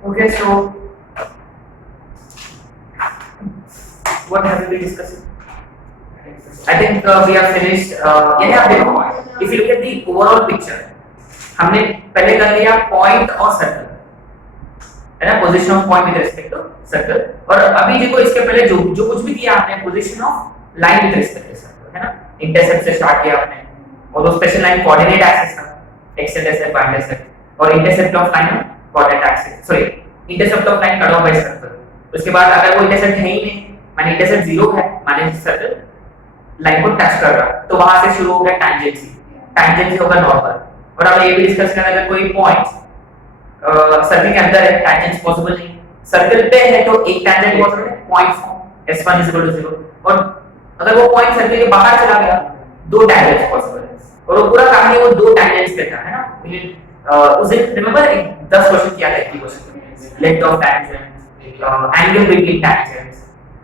Okay, so what have we been discussing? I think we have finished. Yeah, देखो, if you look at the overall picture, हमने पहले कर लिया point और circle, है ना, position of point with respect to circle, और अभी देखो इसके पहले जो जो कुछ भी किया आपने position of line with respect to circle, है ना, इंटरसेप्ट से स्टार्ट किया आपने, और वो स्पेशल लाइन कोऑर्डिनेट एक्सिस था, एक्स इंटरसेप्ट वाई इंटरसेप्ट, और intercept of line coordinate axis, sorry intercept of line cut off by circle. उसके बाद अगर वो इंटरसेप्ट है ही नहीं, माने इंटरसेप्ट जीरो है, माने सर्कल लाइन को टच कर रहा, तो वहां से शुरू हो गया टैंजेंसी, टैंजेंसी होगा नॉर्मल। और अब ये भी डिस्कस करना, अगर कोई पॉइंट सर्कल के अंदर है, टैंजेंट पॉसिबल नहीं, सर्कल पे है तो एक टैंजेंट पॉसिबल है, पॉइंट फॉर्म s1 0, और अगर वो पॉइंट सर्कल के बाहर चला गया, दो टैंजेंट्स पॉसिबल है, और वो पूरा कहानी वो दो टैंजेंट्स पे था, है ना। उस दिन रिमेंबर 10 क्वेश्चन किया था, एक question length of tangent, angle between tangents,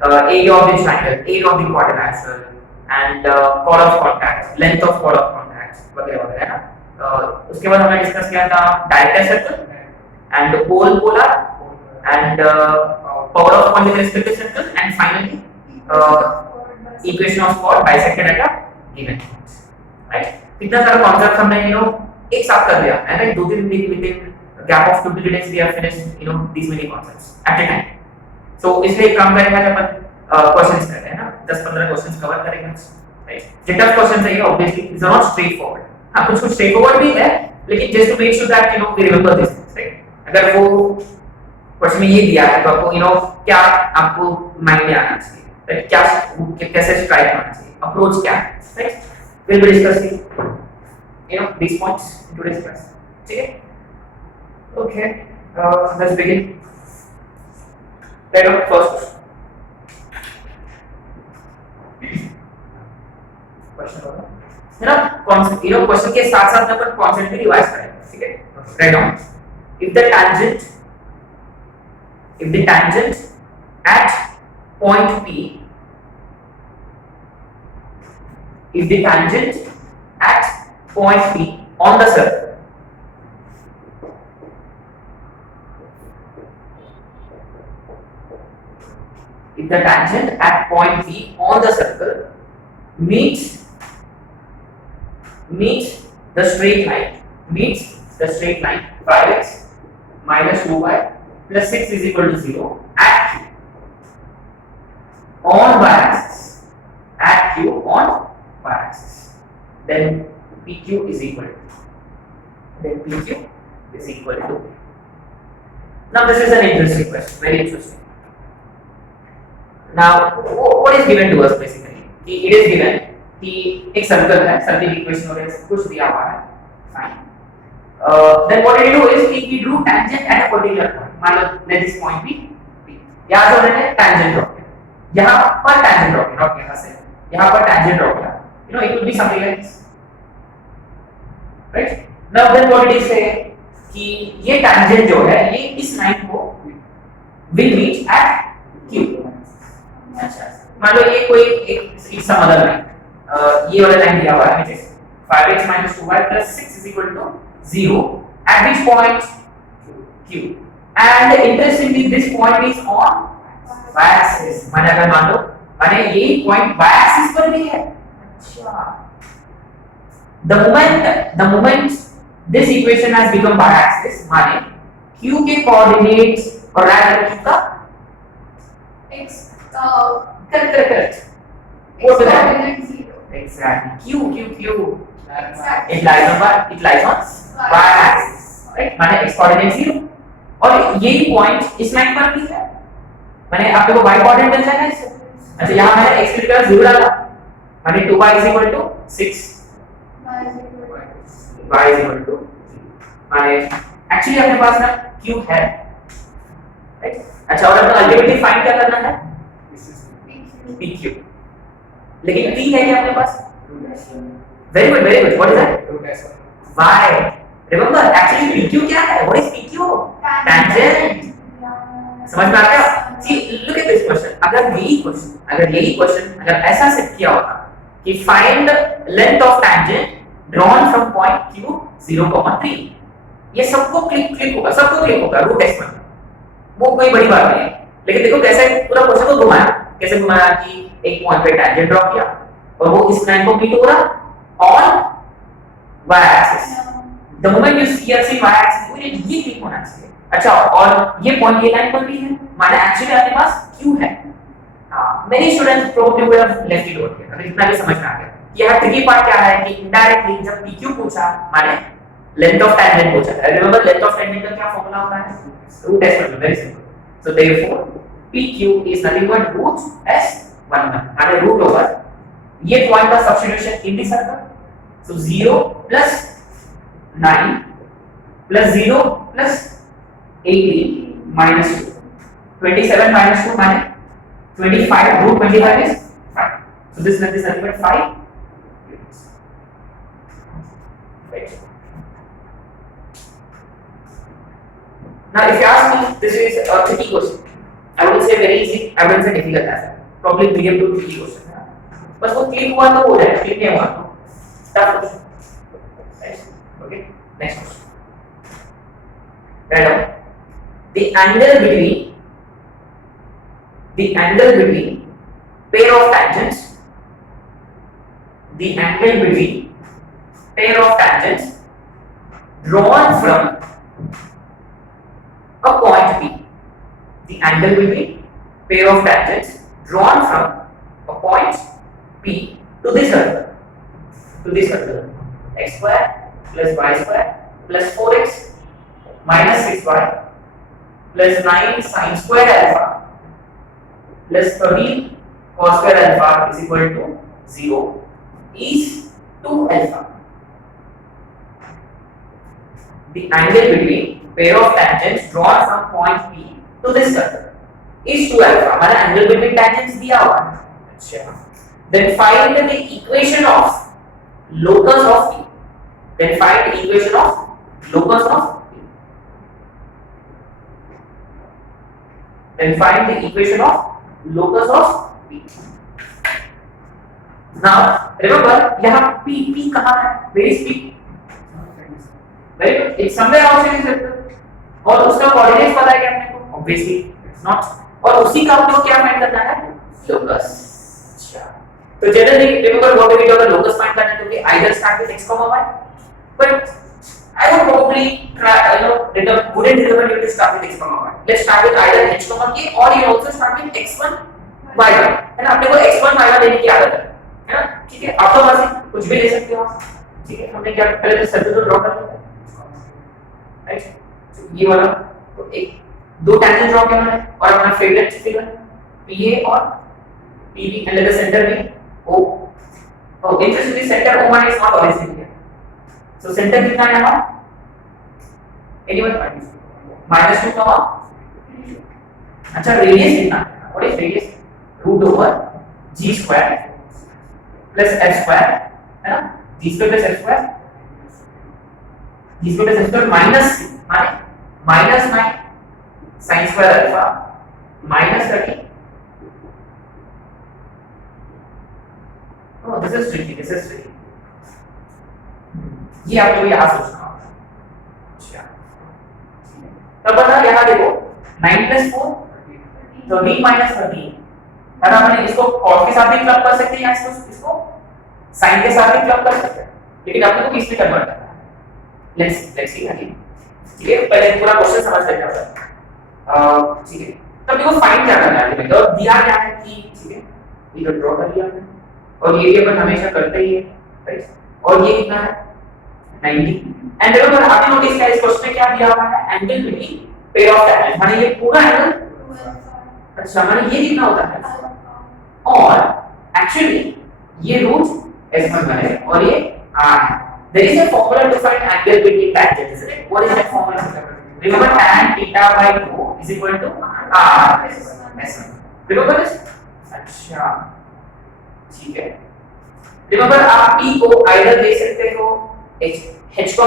area of the triangle, area of the quadrilateral, and chord of contact, length of chord of contact वगैरह वगैरह, है ना। उसके बाद हमने डिस्कस किया था director circle and pole polar and power of point with respect to circle, and finally equation of chord bisected at a given point, right. कितना सारा कॉन्सेप्ट हमने एक साथ कर दिया, है ना, 2-3 दिन with in gap of 2 days we have finished these many concepts at a time. So इसलिए एक काम करेंगे जब अपन क्वेश्चंस करते हैं ना, 10-15 क्वेश्चंस कवर करेंगे, राइट। जो टफ क्वेश्चंस है ये obviously is not straightforward, हां कुछ स्ट्रेट फॉरवर्ड भी है, लेकिन just to make sure that we remember this things, right. अगर वो क्वेश्चन में ये दिया है तो आपको क्या आपको माइंड में आना चाहिए, राइट, क्या कैसे स्ट्राइक करना चाहिए, अप्रोच क्या है, right. Will be discussing these points in today's class, ठीक है। Okay, let's begin. Let first question होगा, है ना, कॉन्सेप्ट क्वेश्चन के साथ साथ अपन कॉन्सेप्ट भी रिवाइज करेंगे, ठीक है। Write down, if the tangent at point P, if the tangent at point P on the circle, if the tangent at point P on the circle meets the straight line 5x minus 2y plus 6 is equal to 0 at Q on y-axis, then PQ is equal to, now this is an interesting question, very interesting. Now what is given to us basically, it is given कि एक circle है, circle equation और कुछ दिया हुआ है, fine. then what did he do is he drew tangent at a particular point, मान लो let this point be P, यहाँ से उन्होंने tangent ड्रॉ किया, यहाँ पर tangent ड्रॉ किया, नॉट यहाँ से, यहाँ पर tangent ड्रॉ किया, it would be something like this, right। now then what did he say कि ये tangent जो है ये इस लाइन को will meet at Q, अच्छा मान लो ये कोई एक some other line, ये वाला लाइन दिया हुआ है, which is 5x minus 2y plus 6 is equal to 0 at which point Q, and interestingly this point is on y-axis, माने अगर मान लो माने ये पॉइंट y-axis पर भी है, अच्छा the moment this equation has become y-axis, माने Q के कोऑर्डिनेट्स और rather Q का x correct what is that? Exactly, Q exactly. It lies on y-axis, right, माने x कोऑर्डिनेट 0, और यही पॉइंट इस लाइन पर भी है, माने आपको y कोऑर्डिनेट मिल जाएगा इससे, अच्छा यहाँ मैंने x की जगह 0 डाला, माने 2y is equal to 6, y is equal to, माने एक्चुअली अपने पास ना q है, राइट। अच्छा और अपना अल्टीमेटली फाइंड क्या करना है, pq, लेकिन p है क्या अपने पास, very good, what is that, y, remember actually pq क्या है, what is pq, tangent, समझ में आ गया। see look at this question, अगर यही क्वेश्चन अगर ऐसा सेट किया होता कि find length of tangent drawn from point q 0, 3, ये सबको क्लिक होगा रूट x में, वो कोई बड़ी बात नहीं है, लेकिन देखो कैसे पूरा क्वेश्चन को घुमाया, कैसे घुमाया कि एक पॉइंट पे टेंजेंट ड्रॉ किया और वो इस लाइन को मीट हो रहा on y axis. The moment you see axis y axis ये क्लिक होना चाहिए। अच्छा, और ये पॉइंट ये लाइन पर भी है, माने एक्चुअली आपके पास q है। Many students probably would have left it out, अगर इतना भी समझ में आ गया। यह ट्रिकी पार्ट क्या है कि इनडायरेक्टली जब pq पूछा माने लेंथ ऑफ टेंजेंट पूछा है। रिमेंबर लेंथ ऑफ टेंजेंट का क्या फार्मूला होता है? रूट s पर, very simple. So therefore pq is nothing but root s11 माने रूट ओवर ये पॉइंट का substitution in the circle. So 0 plus 9 plus 0 plus 18 minus 2, 27 minus 2 माने 25, root 25 is 5. So this length is nothing but 5 units. Right. Now if you ask me, this is a tricky question. I wouldn't say very easy, I wouldn't say difficult as well. Probably medium to tricky question. बस वो click हुआ तो हो जाए, click नहीं हुआ तो tough question. Right. Okay. Next question. Right now, the angle between pair of tangents drawn from a point P. The angle between pair of tangents drawn from a point P to this circle, x square plus y square plus 4x minus 6y plus 9 sin square alpha plus 13 cos square alpha is equal to 0 is 2 alpha. The angle between pair of tangents drawn from point P to this circle is 2 alpha. हमारा angle between tangents दिया हुआ है। अच्छा, then find the equation of locus of P. Then find the equation of locus of P. Then find the equation of locus of P. Now remember यहाँ P कहाँ है? Where is P? Very good. It's somewhere outside the circle. और उसका coordinates पता है क्या अपने को? Obviously it's not. और उसी का आपको क्या फाइंड करना है? Locus. अच्छा. तो generally remember what we do अगर locus फाइंड करना है तो either start with x, y. But I would probably try, wouldn't recommend you to start with x, y. Let's start with either h, k, or you also start with x1, y1. है ना? अपने को x1, y1 लेने की आदत है ना? ठीक है? आप तो बस कुछ भी ले सकते हो आप। ठीक है? हमने क्या पहले तो सर्कल को ड्रॉ कर लेते हैं, राइट? ये वाला तो एक दो टेंजेंट ड्रॉ करना है और अपना फेवरेट फिगर PA और PB and let the center be O. Oh, interestingly, center O is not always here. So center कितना है हमारा? Anyone? -2 comma. अच्छा, radius कितना है? What is radius? Root over g square plus f square, है ना? g square plus f square. g square plus f square minus माने -9 sin square alpha minus 30. Oh, this is tricky. ये आपको यहाँ सोचना होगा। अच्छा, तब बता यहाँ देखो 9 plus 4 13 minus 13 है ना? अपने इसको cos के साथ भी क्लब कर सकते हैं या इसको sin के साथ भी क्लब कर सकते हैं, लेकिन अपने को किस में कन्वर्ट करना है? let's see again. ठीक है, पहले पूरा क्वेश्चन समझ लेते हैं। ठीक है, तब देखो फाइंड क्या करना है और दिया क्या है कि ठीक है ये तो ड्रॉ कर लिया हमने और ये भी अपन हमेशा करते ही है, राइट? और ये कितना है 90। एंड रिमेंबर आपने नोटिस किया इस क्वेश्चन में क्या दिया हुआ है? Angle between pair of tangent, माने ये पूरा एंगल। अच्छा, माने ये कितना होता है? और एक्चुअली ये रूट s1 है और ये r है। There is a formula to find angle between tangents, isn't it? What is that formula? Remember tan theta by 2 is equal to r s1. Remember this? अच्छा, ठीक है। Remember आप p को either ले सकते हो h k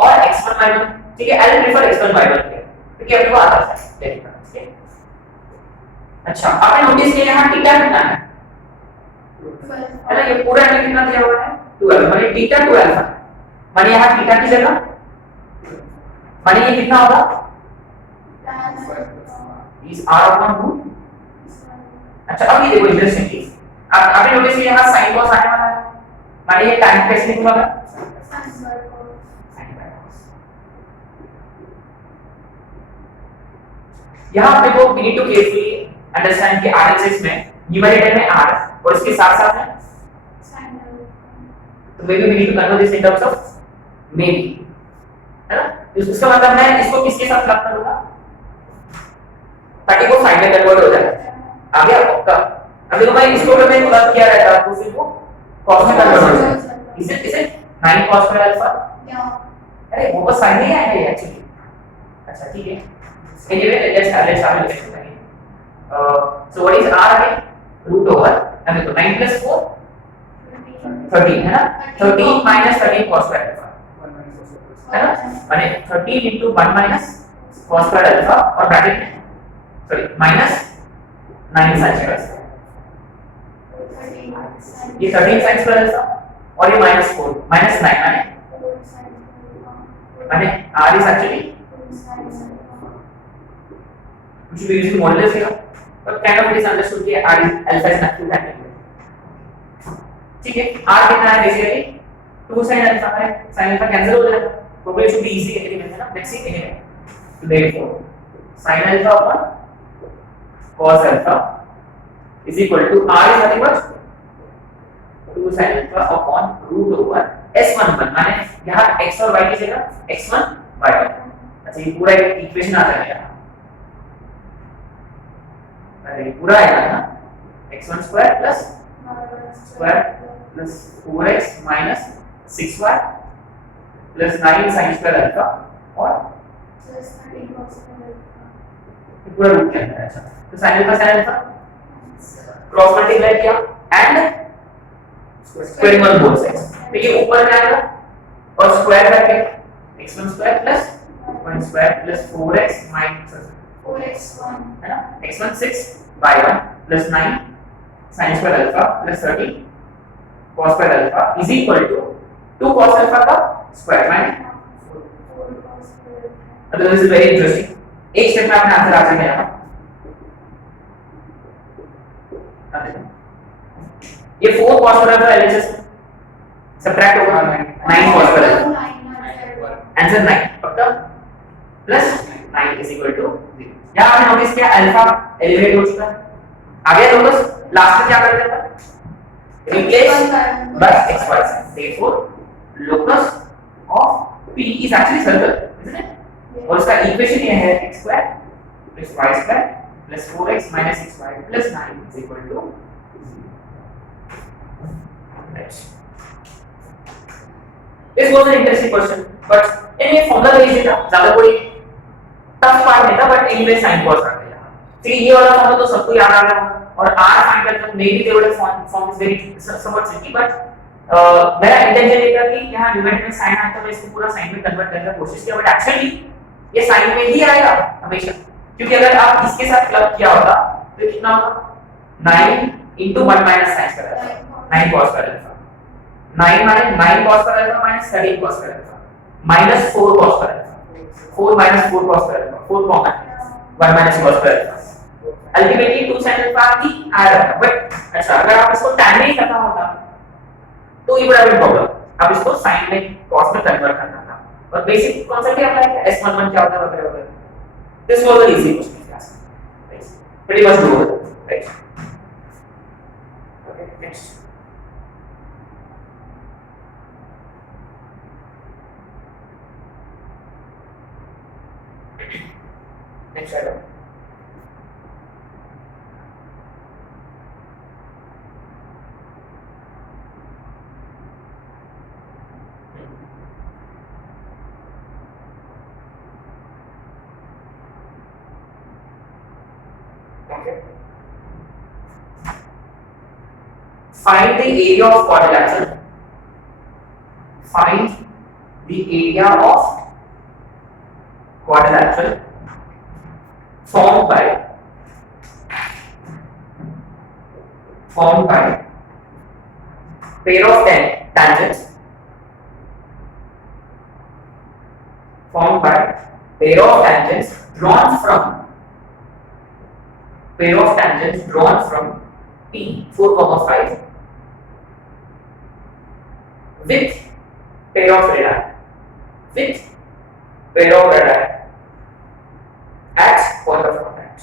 और x1 y1, ठीक है? I prefer x1 y1 के, क्योंकि अपने को आता है देखना, ठीक है? अच्छा, आपने नोटिस किया यहाँ थीटा कितना है? है ना? ये पूरा एंगल कितना दिया हुआ है? 12, माने थीटा 12 है। माने यहाँ थीटा की जगह माने ये कितना होगा? is r upon root। अच्छा अब ये देखो इंटरेस्टिंग चीज, अब आपने नोटिस किया यहाँ sin cos आने वाला है, माने ये टाइम कैसे निकला था यहाँ पे को we need to carefully understand कि RHS में न्यूमरेटर में r और इसके साथ साथ है तो maybe we need to convert this in terms of maybe, है ना। इसका मतलब मैं इसको किसके साथ प्लग करूंगा ताकि वो साइन में कन्वर्ट हो जाए, आ गया आपका। अब देखो मैं इसको अगर मैं प्लग किया रहता तो फिर वो cos में कन्वर्ट हो जाए, इसे 9 cos स्क्वायर अल्फा, अरे वो बस साइन नहीं आएगा ये एक्चुअली। अच्छा ठीक है, anyway let's have a look at it again। So what is r again, root over, अब देखो 9 plus 4 13 है ना, 13 minus 13 cos स्क्वायर अल्फा है ना, माने 13 into 1 minus cos square alpha और ब्रैकेट में सॉरी माइनस 9 sin स्क्वायर, ये 13 sin स्क्वायर अल्फा और ये minus 4 minus 9 माने r is actually which we using modulus here, but kind of it is understood कि r is alpha is nothing that ठीक है। r कितना है बेसिकली 2 sin alpha है, sin alpha कैंसिल हो जाएगा, probably should be easy element है ना, let's see anyway। so therefore sin alpha upon cos alpha is equal to r is nothing but 2 sin alpha upon root over s11 माने यहाँ x और y की जगह x1 y1। अच्छा ये पूरा एक इक्वेशन आ जाएगा, अरे पूरा आएगा ना x1 square plus square plus 4x minus 6y plus 9 sin square alpha और प्लस 13 cos स्क्वायर अल्फा, पूरा रूट क्या है। अच्छा तो sin अल्फा क्रॉस मल्टीप्लाई किया and squaring on both sides, तो ये ऊपर में आएगा और square bracket x1 square plus 1 square plus 4x minus 4x1 है ना, x1 6 y1 plus 9 sin square alpha plus 13 cos square alpha is equal to 2 cos alpha का स्क्वायर माइनस 4 cos स्क्वायर। अब दिस इज वेरी इंटरेस्टिंग, एक step में आपने answer आ जाएगा यहाँ। ये 4 cos square alpha LHS subtract होगा 9 cos स्क्वायर अल्फा, आंसर 9 पक्का, प्लस 9 इज इक्वल टू 0। यहां आपने नोटिस किया अल्फा एलिमिनेट हो चुका है, आगे लोकस लास्ट में क्या कर देता है रिप्लेस बस x y, therefore locus of p is actually circle, isn't it? और इसका इक्वेशन ये है x square plus y square plus 4x minus 6y plus 9 is equal to 0। This was an interesting question, but anyway formula based था, ज्यादा कोई tough part नहीं था, but anyway sign cos आ गया। ठीक है, ये वाला फॉर्मूला तो सबको याद आ गया और r फाइंड करना maybe they would form is very somewhat tricky, but मेरा इंटेंशन ये था कि यहाँ न्यूमेरिकल में साइन आता है तो इसको पूरा साइन में कन्वर्ट करने की कोशिश किया, बट एक्चुअली ये साइन में ही आएगा हमेशा, क्योंकि अगर आप इसके साथ क्लब किया होता तो कितना होगा 9 into 1 minus sin square alpha 9 cos square alpha, 9 माने 9 cos square alpha minus 13 cos square alpha minus 4 cos square alpha, 4 minus 4 cos square alpha, 4 common 1 minus cos square alpha, ultimately 2 sin alpha की आ रहा है। But अच्छा अगर आप इसको tan में ही करना होता तो ये बड़ा प्रॉब्लम, आप इसको sin में cos में कन्वर्ट करना था, और बेसिक कांसेप्ट ही अप्लाई किया s11 क्या होता है वगैरह वगैरह। This was an easy question class, right, pretty much doable, right? Okay, next next item. Okay. Find the area of quadrilateral. Find the area of quadrilateral formed by pair of tangents drawn from pair of tangents drawn from P 4,5 with pair of radii at point of contact.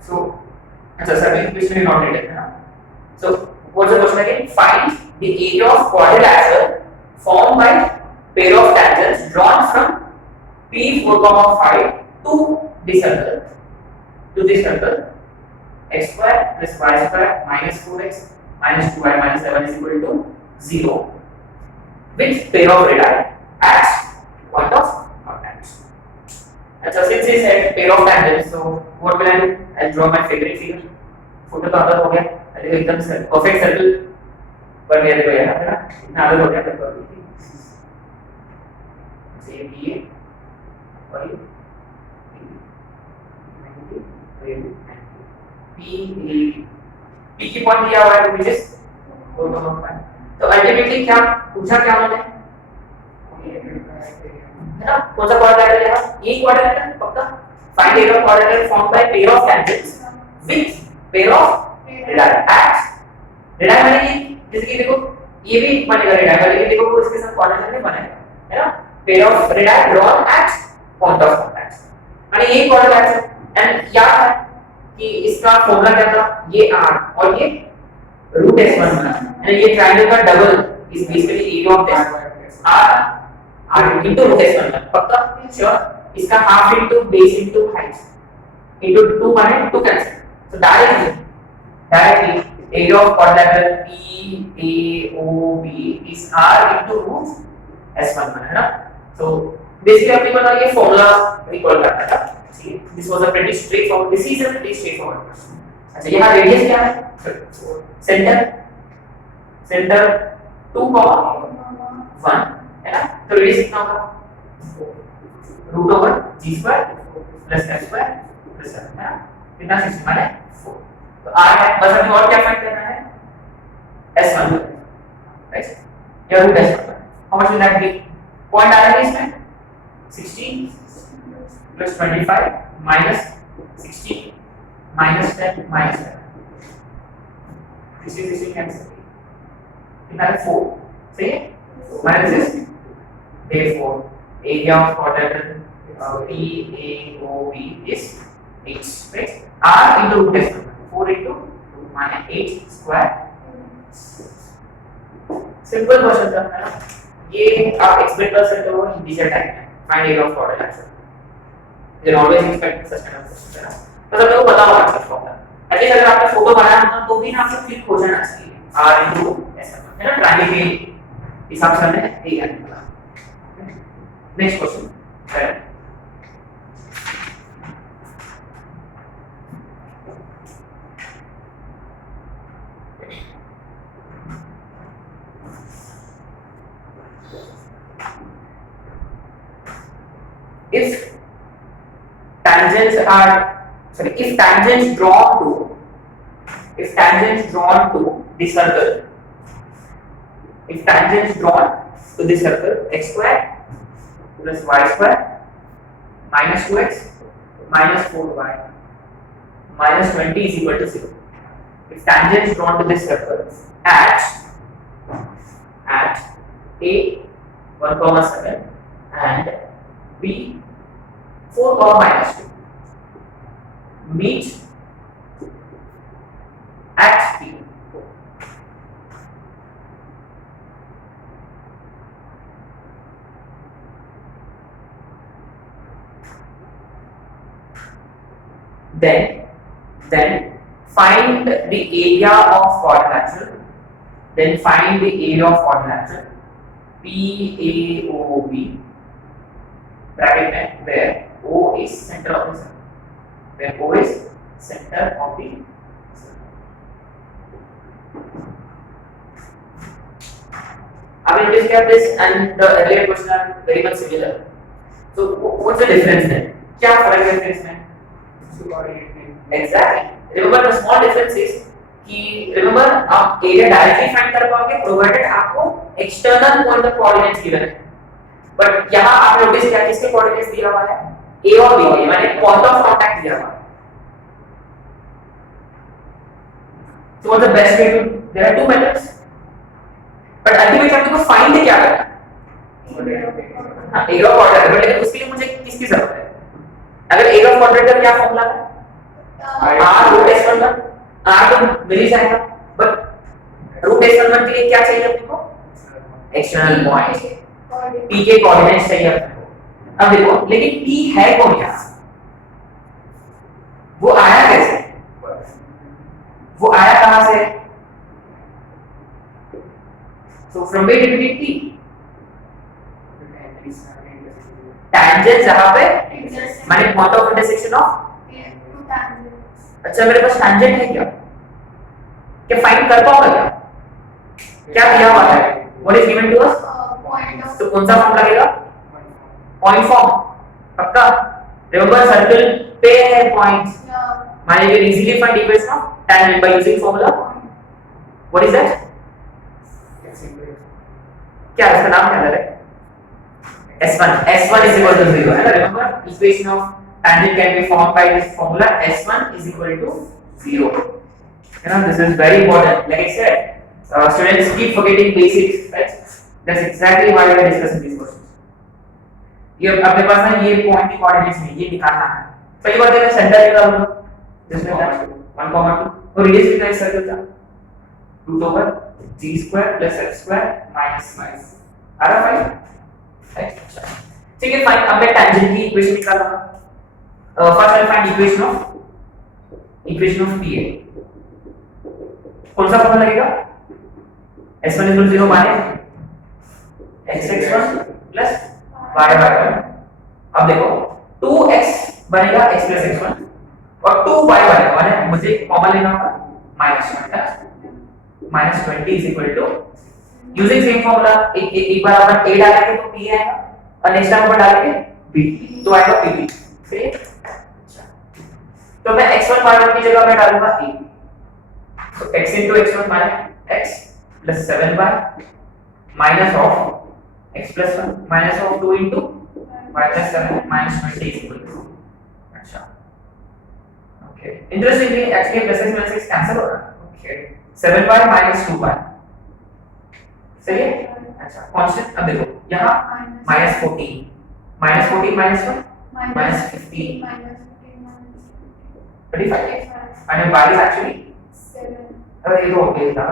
So, सभी question में note है ना. So, what's the question again? Find the area of quadrilateral formed by pair of tangents drawn from P 4,5 to this circle. X square plus y square minus 4x minus 2y minus 7 is equal to 0 with pair of radii at point of contact. And so since he said pair of tangents, so what will I do? I'll draw my favorite figure. Photo तो आदत हो गया, अरे एकदम perfect circle बन गया. देखो यार है ना, इतना आदत हो गया. तो ये भी है और ये P की पॉइंट दिया हुआ है तो विच इज 4,5. तो अल्टीमेटली क्या पूछा क्या उन्होंने है ना, कौन सा क्वाड्रिलेटरल है? ये क्वाड्रिलेटरल पक्का. Find area of quadrilateral formed by pair of tangents with pair of radii at radii माने कि जैसे कि देखो ये भी बनेगा रेडाई वाले कि देखो वो इसके साथ क्वाड्रिलेटरल नहीं बनेगा है ना. Pair of radii drawn at point of contact माने ये क्वाड्रिलेटरल. एंड याद है कि इसका फॉर्मूला क्या था? ये r और ये रूट s1 बना है. ये ट्रायंगल का double is basically area of this r into root s1 पक्का श्योर. इसका half into base into height into 2 माने 2 cancel. So directly area of quadrilateral PAOB is r into root s1 है ना. So basically अपने को ये formula recall करना था. This was a pretty straightforward. This is a pretty straightforward question. अच्छा यहाँ रेडियस क्या है? सेंटर 2,1 है ना. तो रेडियस कितना होगा? Root over g square plus f square plus 7 है ना. कितना 60 माने 4. तो r है. बस हमें और क्या फाइंड करना है? s1 राइट या root s1. How much will that be? Point आ रहा है इसमें 60 plus 25 minus 60 minus 10 minus 7. This is cancel. कितना है 4. सही है. Minus this. Therefore, area of quadrilateral PAOB is 8. Right? R into root s1. 4 into minus 8 square. Simple question था है ना. ये आप एक्सपेक्ट कर सकते हो इंटीजर टाइप में. Find area of quadrilateral. You can always expect such kind of questions है ना. तो सब लोगों को पता होगा सब फॉर्मूला. एटलीस्ट अगर आपने फोटो बनाया होगा तो भी ना आपको क्लिक हो जाना चाहिए. R into s1 है ना. ट्रायंगल के हिसाब से हमने ये निकाला. नेक्स्ट क्वेश्चन है if tangents drawn to this circle, x square plus y square minus 2x minus 4y minus 20 is equal to 0. If tangents drawn to this circle at a 1,7 and b 4, minus 2 meet at P. Then find the area of quadrilateral. PAOB bracket में where O is center of the circle. I will discuss this and the earlier questions are very much similar. So what's the difference then? क्या फर्क है इसमें? Exactly. Remember the small difference is कि remember आप area directly find कर पाओगे provided आपको external point of coordinates given है. But यहाँ आप नोटिस किया किसके coordinates दिया हुआ है? ए और बी के मैंने पॉइंट ऑफ कांटेक्ट दिया था। So what's the best way to? There are two methods, but ultimately आपको find क्या करना है? हाँ, area of quadrature, but लेकिन उसके लिए मुझे किसकी जरूरत है? अगर area of quadrature क्या फॉर्मूला है? R root S11, R तो मिल ही जाएगा, but root S11 के लिए क्या चाहिए अपने को? External point, P के कोऑर्डिनेट्स चाहिए अपने को। अब देखो, लेकिन P है कौन यहाँ? वो आया कैसे? वो आया कहां से? So from where did we get P? Tangent जहां पे माने पॉइंट ऑफ इंटरसेक्शन ऑफ। अच्छा मेरे पास tangent है क्या? क्या फाइंड कर पाऊंगा क्या? क्या दिया हुआ है? What is given to us? तो कौन सा फॉर्म लगेगा? पॉइंट फॉर्म पक्का? Remember सर्कल पे है पॉइंट। माने you can easily find equation of tangent by using formula. What is that? क्या इसका नाम क्या है? S1 is equal to 0 है ना? Remember equation of tangent can be formed by this formula S1 is equal to 0. You know this is very important. Like I said, students keep forgetting basics, right? That's exactly why we are discussing these questions. ये अपने पास ना ये point की coordinates में ये निकालना है। पहली बात है मैं सेंटर निकालूंगा जिसमें 1,2 और रेडियस कितना है सर्कल का? √g² + f² माइनस आ रहा है फाइन? ठीक है फाइन। अब मैं टेंजेंट की इक्वेशन निकालूंगा। First I find equation of PA। कौन सा फॉर्मूला लगेगा? S1 = 0 माने x(x1) + y(y1). अब देखो 2x बनेगा x + x1 और 2y बनेगा माने मुझे कॉमन लेना होगा -1 -20 is equal to using same formula एक बार अपन a डालेंगे तो p आएगा और नेक्स्ट टाइम अपन डालेंगे b तो आएगा pp। सही है? तो मैं x1 y1 की जगह मैं डालूंगा a। तो x * x1 माने x + 7y minus of x + 1 minus of 2 into y + 7 -20 is equal to। अच्छा okay interestingly actually plus minus cancel हो रहा है। ओके 7y - 2y सही है? अच्छा कांस्टेंट। अब देखो यहाँ -14 -14 -1 -15 35 and y is actually 7। अरे ये तो ओके था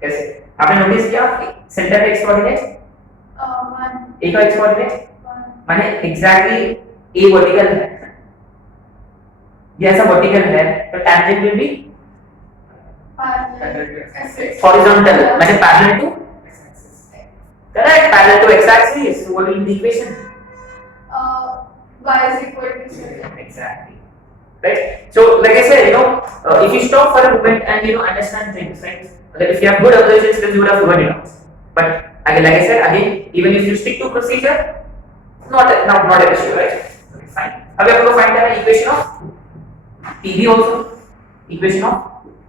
कैसे? आपने नोटिस किया सेंटर का x कोऑर्डिनेट 1 a का x कोऑर्डिनेट माने एग्जैक्टली a वर्टिकल है, ये ऐसा वर्टिकल है तो टेंजेंट विल बी हॉरिजॉन्टल माने parallel to correct parallel to x axis। So what will be the equation? Y is equal to 7. Exactly. Right? So like I said, if you stop for a moment and understand things, right? Like if you have good observation skills, you would have figured it out. But again, like I said, again, even if you stick to procedure, not an issue, right? Okay, fine. अब आपको find करना है equation of PB also, equation of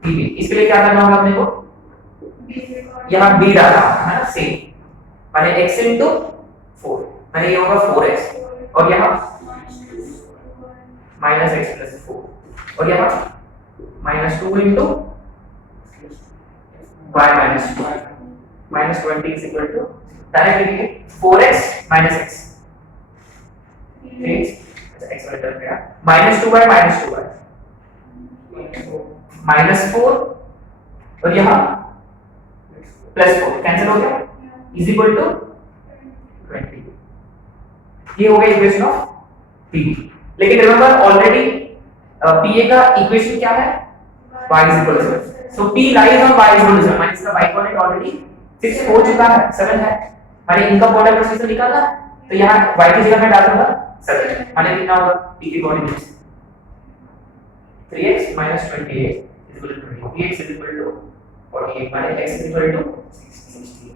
PB। इसके लिए क्या करना होगा अपने को? यहाँ B डालना है ना सेम माने x * 4 माने ये होगा 4x और यहाँ -x + 4 और यहाँ -2 into y - 2 -20 is equal to directly 4x - x x बदल गया -2y -4 और यहाँ +4 कैंसिल हो गया इज इक्वल टू 20। ये हो गया इक्वेशन ऑफ PB। लेकिन रिमेंबर ऑलरेडी PA का इक्वेशन क्या है? y is equal to 7। So P lies on y is equal to 7 माने इसका y कोऑर्डिनेट ऑलरेडी 6 हो चुका है 7 है माने इनका पॉइंट ऑफ पोजीशन निकालना तो यहाँ y की जगह मैं डाल दूंगा 7 माने कितना होगा P की coordinate 3x - 28 is equal to 20 3x is equal to 48 माने x is equal to 16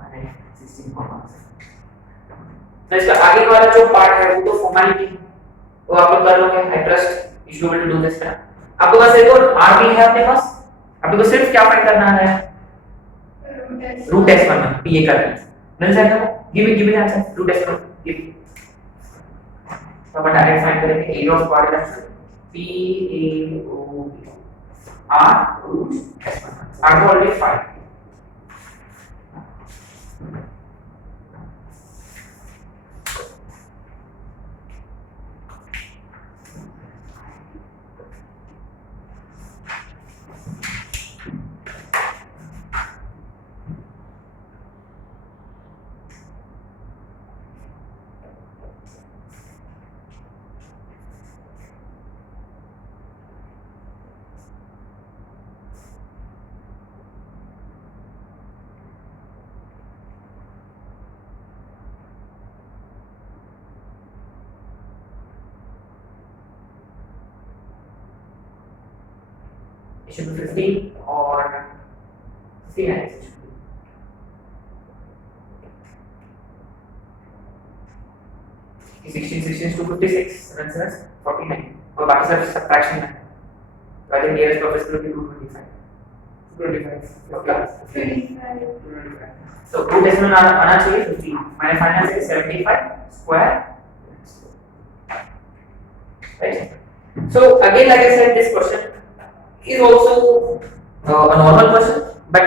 माने 16। तो इसका आगे वाला जो पार्ट है वो तो फॉर्मेलिटी वो आप लोग कर लोगे। I trust you should be able to do this. आपके पास एक और r भी है अपने पास, आपको तो सिर्फ क्या फाइंड करना है √s1 PA का मिल जाएगा। Give me the answer √s1 give तो अपन डायरेक्ट फाइंड करेंगे area of quadrilateral P A O B R root S1 R को already find it should be 50 or 59. Sixteen is 256, runs as 49. और बाकी सब subtraction है. So I think nearest closest will be 225. 225. So two decimal आना चाहिए 50. मैंने final से 75 square. Right. So again, like I said, this question is also a normal question, but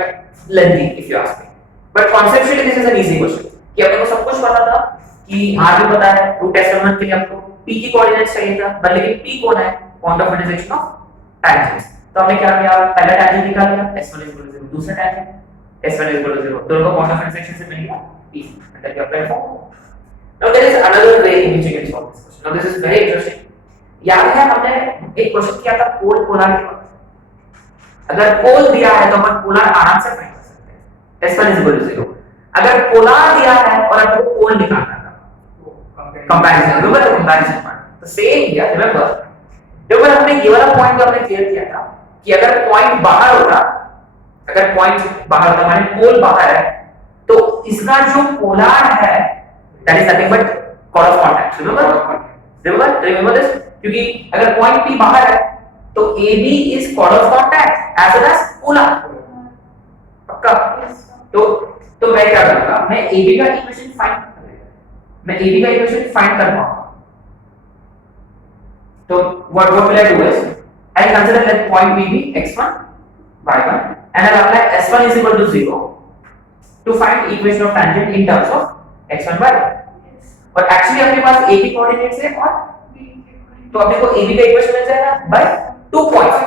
lengthy if you ask me. But conceptually, this is an easy question. कि अपने को सब कुछ पता था कि R भी पता है, रूट S11 के लिए आपको P की कोऑर्डिनेट्स चाहिए था, पर लेकिन P कौन है? Point of intersection of tangents. तो हमने क्या किया? पहला टैंजेंट निकाल लिया, S1 0, दूसरा टैंजेंट S1 0, दोनों का पॉइंट ऑफ इंटरसेक्शन से मिल गया P. And then you apply formula. Now there is another way in which you can solve this question. Now this is very interesting. याद है हमने एक क्वेश्चन किया था पोल पोलर के वक्त. अगर पोल दिया है तो अपन पोलर आराम से फाइंड कर सकते हैं. S1 0. अगर पोलर दिया है और आपको पोल निकालना था, comparison, remember the comparison part. तो सेम हियर, रिमेंबर हमने ये वाला पॉइंट तो हमने क्लियर किया था कि अगर पॉइंट बाहर होता माने पोल बाहर है, तो इसका जो पोलर है that is nothing but chord of contact. Remember this, क्योंकि अगर पॉइंट P बाहर है तो AB is chord of contact as well as polar. पक्का? तो मैं क्या करूंगा? मैं AB का इक्वेशन फाइंड कर पाऊंगा. तो what will I do is I'll consider that point P be x1 y1 and I'll apply s1 is equal to 0 to find equation of tangent in terms of x1 y1. और actually अपने पास A की coordinates है और तो अपने को AB का equation मिल जाएगा बाय 2 पॉइंट्स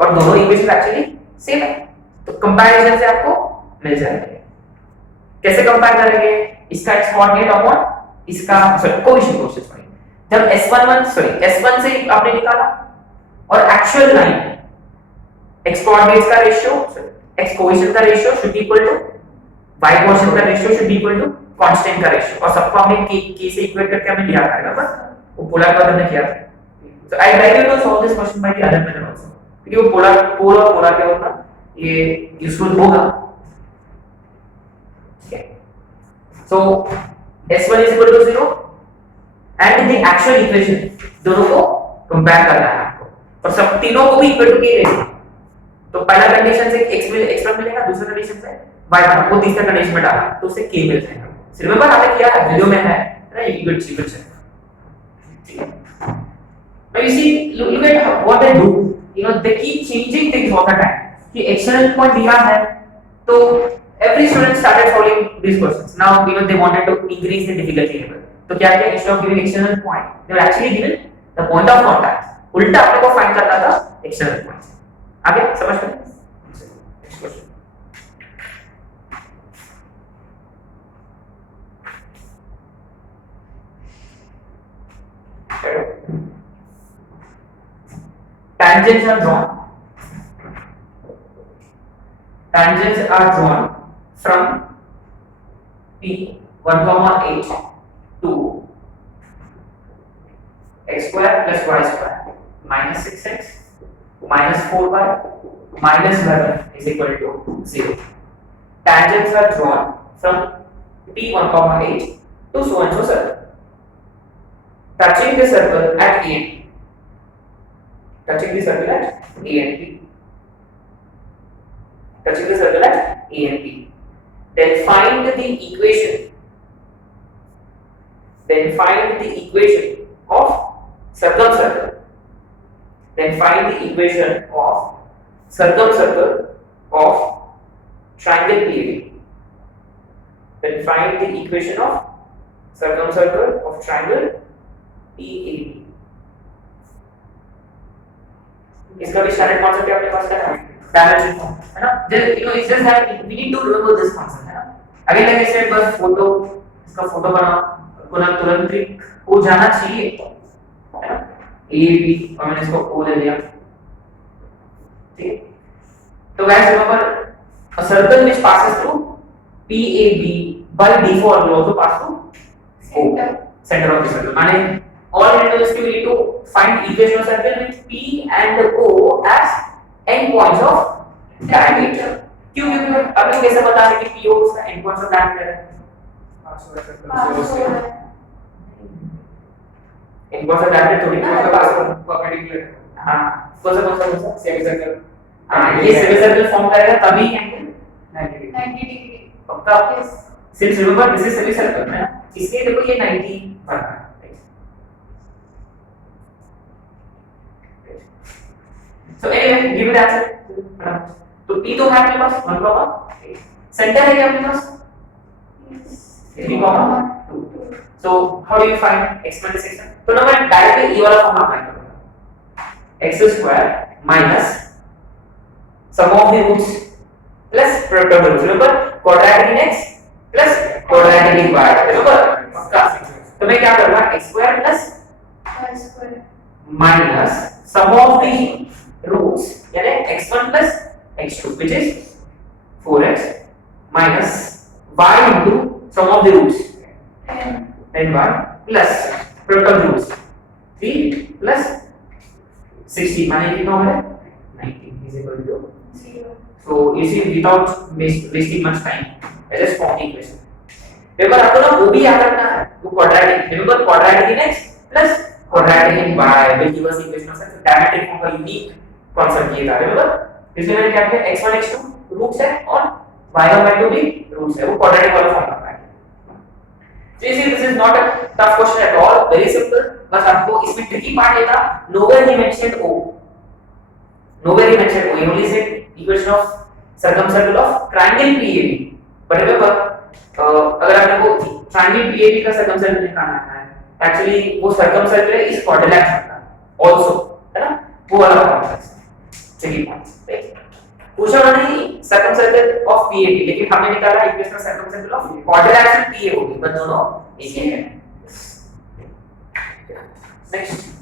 और दोनों इक्वेशन एक्चुअली सेम है. तो कंपैरिजन से आपको मिल जाएगा. कैसे कंपेयर करेंगे? इसका x कोऑर्डिनेट अपॉन इसका कोएफिशिएंट जब S1 से आपने निकाला और एक्चुअल लाइन x कोऑर्डिनेट्स का रेशियो x कोएफिशिएंट का ratio should be equal to y coefficient का ratio should be equal to constant का रेशियो. और सबको हमने k से इक्वेट करके हमने लिया था. बस वो पोलर का हमने किया था. So I like to solve this question by the other method also. क्योंकि वो पोल और पोलर क्या होता ये यूजफुल होगा. Okay. So S1 is equal to 0 and the actual equation दोनों को कंपेयर करना है आपको और सब तीनों को भी इक्वल टू k लेना. तो पहला कंडीशन से x1 मिलेगा, दूसरा कंडीशन से y1 को तीसरा कंडीशन में डाला तो उससे k मिल जाएगा. रिमेंबर आपने किया है, वीडियो में है ना, you could check. Now you see, look at what they do. You know, they keep changing things all the time. कि external point दिया है, तो every student started solving these questions. Now you know they wanted to increase the difficulty level. तो क्या किया? Instead of giving external point, they were actually given the point of contact. उल्टा अपने को find करना था external point. आगे समझ में? Next question. Tangents are drawn. Tangents are drawn from P 1,8 to x square plus y square minus 6x minus 4y minus 11 is equal to 0. Tangents are drawn from P 1,8 to so and so circle. Touching the circle at A and P. Touching the circle at A and P. Touching the circle at A and P. Then find the equation then find the equation of circumcircle. Then find the equation of circumcircle of triangle PAB. Then find the equation of circumcircle of triangle PAB. इसका भी standard concept है अपने पास क्या है dimension form है ना it's just that we need to remember this concept है ना अगेन लाइक आई सेड बस फोटो इसका फोटो बनाओ को ना तुरंत क्लिक हो जाना चाहिए है ना ए बी और मैंने इसको ओ ले लिया ठीक है तो guys remember a circle which passes through PAB by default will also pass through center of the circle माने all we need to do is we need to find equation of circle with P and O as endpoints of diameter क्यों क्योंकि अब लोग कैसे बता रहे कि PO उसका endpoints of diameter है endpoints of diameter थोड़ी ना पास perpendicular हां कौन सा सेमी सर्कल हां ये सेमी सर्कल फॉर्म करेगा तभी एंगल 90 डिग्री पक्का since remember this is semi circle है ना इसलिए देखो ये 90 बन रहा है So anyway, give it answer. तो P तो है अपने पास 1 comma सेंटर है क्या अपने पास 3 comma 2. So how do you find x minus x? तो ना मैं डायरेक्टली ये वाला फॉर्म अप्लाई करूंगा x square minus sum of the roots plus product of the roots. Remember quadratic in x plus quadratic in y. Remember पक्का. तो मैं क्या करूंगा x square plus y square minus sum of the roots यानी x1 plus x2 which is 4x minus y into sum of the roots 10y plus product of roots 3 plus 60 माने कितना हो गया 19 is equal to 0. So you see without wasting much time I just form the equation. remember आपको ना वो भी याद रखना है वो quadratic remember quadratic in x plus quadratic in y will give us equation of circle diametric form का unique concept ये था रिमेंबर इसमें मैंने क्या किया x1 x2 रूट्स है और y1 y2 भी रूट्स है वो क्वाड्रेटिक वाला फॉर्म रखा है so you see this is not a tough question at all very simple बस आपको इसमें ट्रिकी पार्ट ये था nowhere he mentioned o he only said equation of circumcircle of triangle PAB but remember अगर आपने को triangle PAB का circumcircle निकालना है एक्चुअली वो circumcircle है इस quadrilateral का also है ना वो वाला फॉर्म tricky points पूछा नहीं circumcircle of PAB लेकिन हमने निकाला equation of circumcircle of quadrilateral PA होगी बस दोनों एक ही है next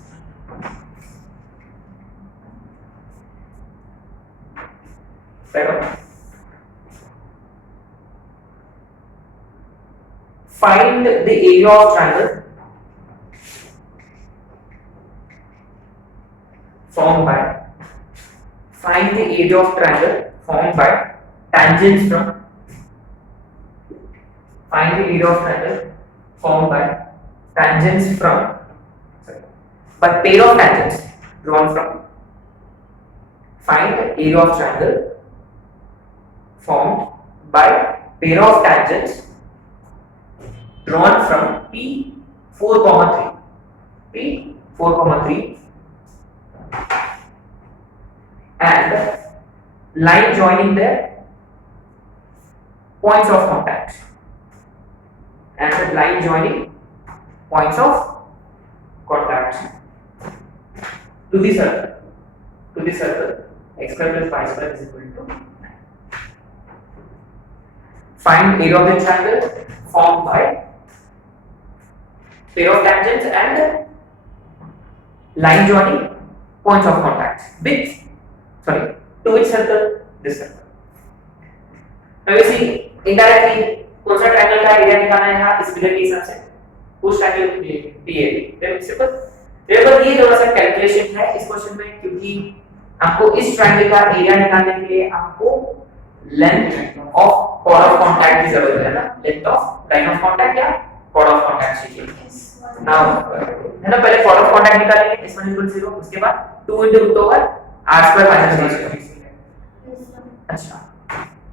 find the area of triangle formed by find the area of triangle formed by tangents from find the area of triangle formed by tangents from by pair of tangents drawn from find the area of triangle formed by pair of tangents drawn from P4, 3 and line joining their points of contact and the line joining points of contact to the circle x square plus y square is equal to find area of the triangle formed by pair of tangents and line joining points of contact with to which circle this circle now you see indirectly कौन सा triangle का area निकालना है यहाँ इस figure के हिसाब से उस ट्रायंगल PAB सिंपल देखो ये थोड़ा सा कैलकुलेशन है इस क्वेश्चन में क्योंकि आपको इस ट्रायंगल का एरिया निकालने के लिए आपको length of chord of contact की जरूरत है ना length of line of contact या कॉर्ड ऑफ कांटेक्ट चाहिए नाउ है ना पहले कॉर्ड ऑफ कांटेक्ट निकालेंगे s1 0 उसके बाद 2 * r² - d²। अच्छा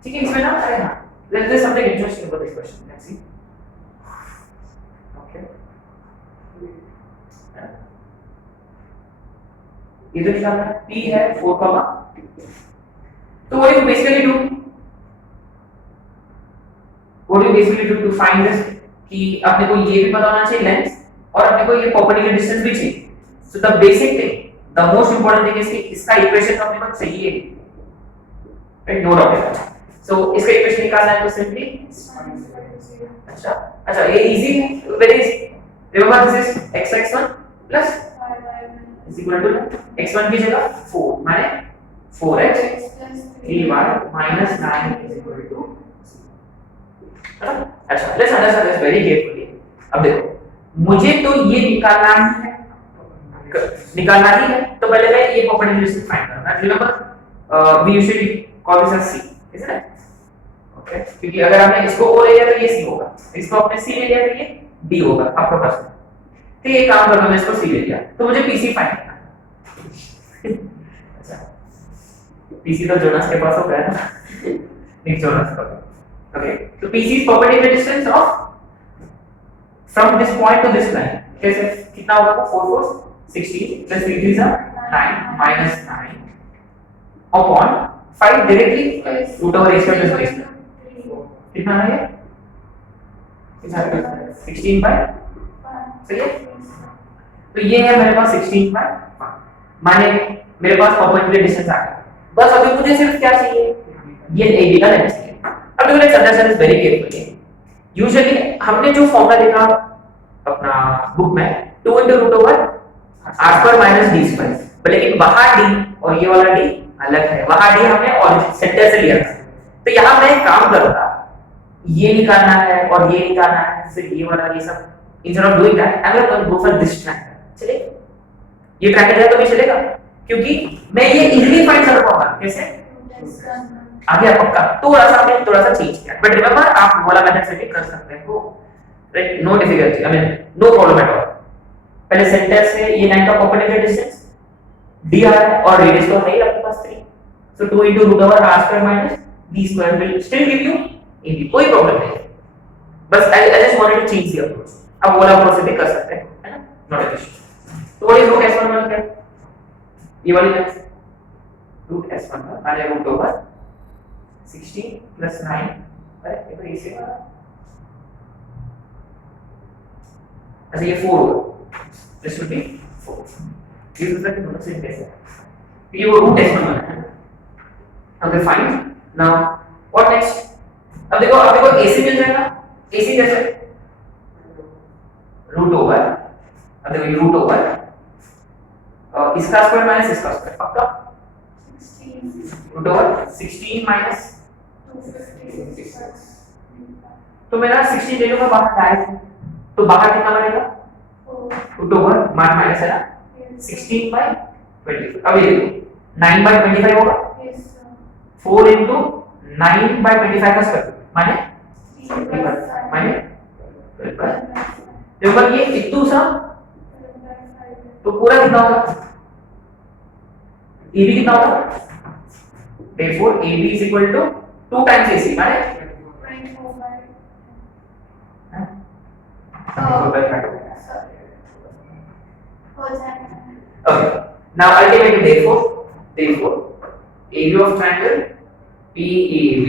ठीक है इसमें ना अरे हां let's do something interesting about this question let's see okay ये जो निकालना है p है 4, तो what you basically do, to find this कि अपने को ये भी पता होना चाहिए लेंथ और अपने को ये परपेंडिकुलर डिस्टेंस भी चाहिए. So the basic thing, the most important thing is कि इसका इक्वेशन तो अपने को चाहिए, right? No doubt about it. So इसका इक्वेशन निकालना है तो सिंपली अच्छा ये इजी है, very easy. Remember this is x1 plus is equal to x1 की जगह 4 माने 4x 3y minus 9 is equal to. अच्छा let's understand this very carefully. अब देखो मुझे तो ये निकालना ही है तो पहले मैं ये परपेंडिकुलर डिस्टेंस फाइंड करूंगा. Remember we usually call this as c, is it? Okay, क्योंकि अगर हमने इसको o ले लिया तो ये c होगा, इसको आपने c ले लिया तो ये d होगा आपका प्रश्न. तो ये काम करना, मैं इसको c ले लिया तो मुझे pc फाइंड करना है. अच्छा pc तो जोनास के पास होगा ना, निक जोनास का. ओके, तो pc is perpendicular distance of from this point two this line. कैसे कितना होगा? 4 4 16 plus 3 3 9 minus 9 upon 5 directly root over a square plus b. कितना है? 16 by, सही है? तो ये है मेरे पास 16 by 5, माने मेरे पास परपेंडिकुलर डिस्टेंस आ गया. बस अभी मुझे सिर्फ क्या चाहिए? ये AB का लेंथ चाहिए. अब देखो let's understand this very carefully. Usually हमने जो फॉर्मूला देखा अपना बुक में 2 into root over r square minus d square, लेकिन वहां d और ये वाला d अलग है. वहां d हमने ऑरिजिन सेंटर से लिया था. तो यहाँ मैं एक काम करूंगा, ये निकालना है और ये निकालना है, फिर ये वाला ये सब. Instead of doing that I will go for this track. चलेगा? ये ट्रैक है तो भी चलेगा, क्योंकि मैं ये इजीली फाइंड कर पाऊंगा. कैसे? आ गया पक्का. थोड़ा सा चेंज किया, बट रिमेंबर आप वाला मेथड से भी कर सकते हो, right? No difficulty, I mean no problem at all. पहले सेंटर से ये लाइन का परपेंडिकुलर डिस्टेंस d आ है और रेडियस तो है ही आपके पास 3. सो 2 into root over r square minus d square will still give you AB. कोई प्रॉब्लम नहीं है, बस I just wanted to change the approach. अब वाला अप्रोच से भी कर सकते हैं, है ना? Not an issue. तो व्हाट इज रूट s1 1 क्या? ये वाली लेंथ रूट s1 माने रूट ओवर 16 plus 9. अरे ये तो इसी का, अच्छा ये 4 होगा. This should be 4. ये दूसरा के दोनों सेम कैसे है? ये वो रूट s1 है. Okay, fine. Now what next? अब देखो AC मिल जाएगा. AC कैसे? रूट ओवर, अब देखो ये रूट ओवर इसका स्क्वायर माइनस इसका स्क्वायर, पक्का? 16 रूट ओवर 16 माइनस 256. तो मेरा 16 ले लूंगा बाहर डायरेक्ट, तो बाहर कितना बनेगा? रूट ओवर मान माइनस है ना, 16 by 25. अब ये देखो 9 by 25 होगा. 4 into 9 by 25 का स्क्वायर माने 3 माने 12. देखो ये इतना सा तो पूरा कितना होगा? AB कितना होगा? therefore AB is equal to 2 times AC माने 24 by 5. Okay. Now ultimately therefore AB of triangle PAB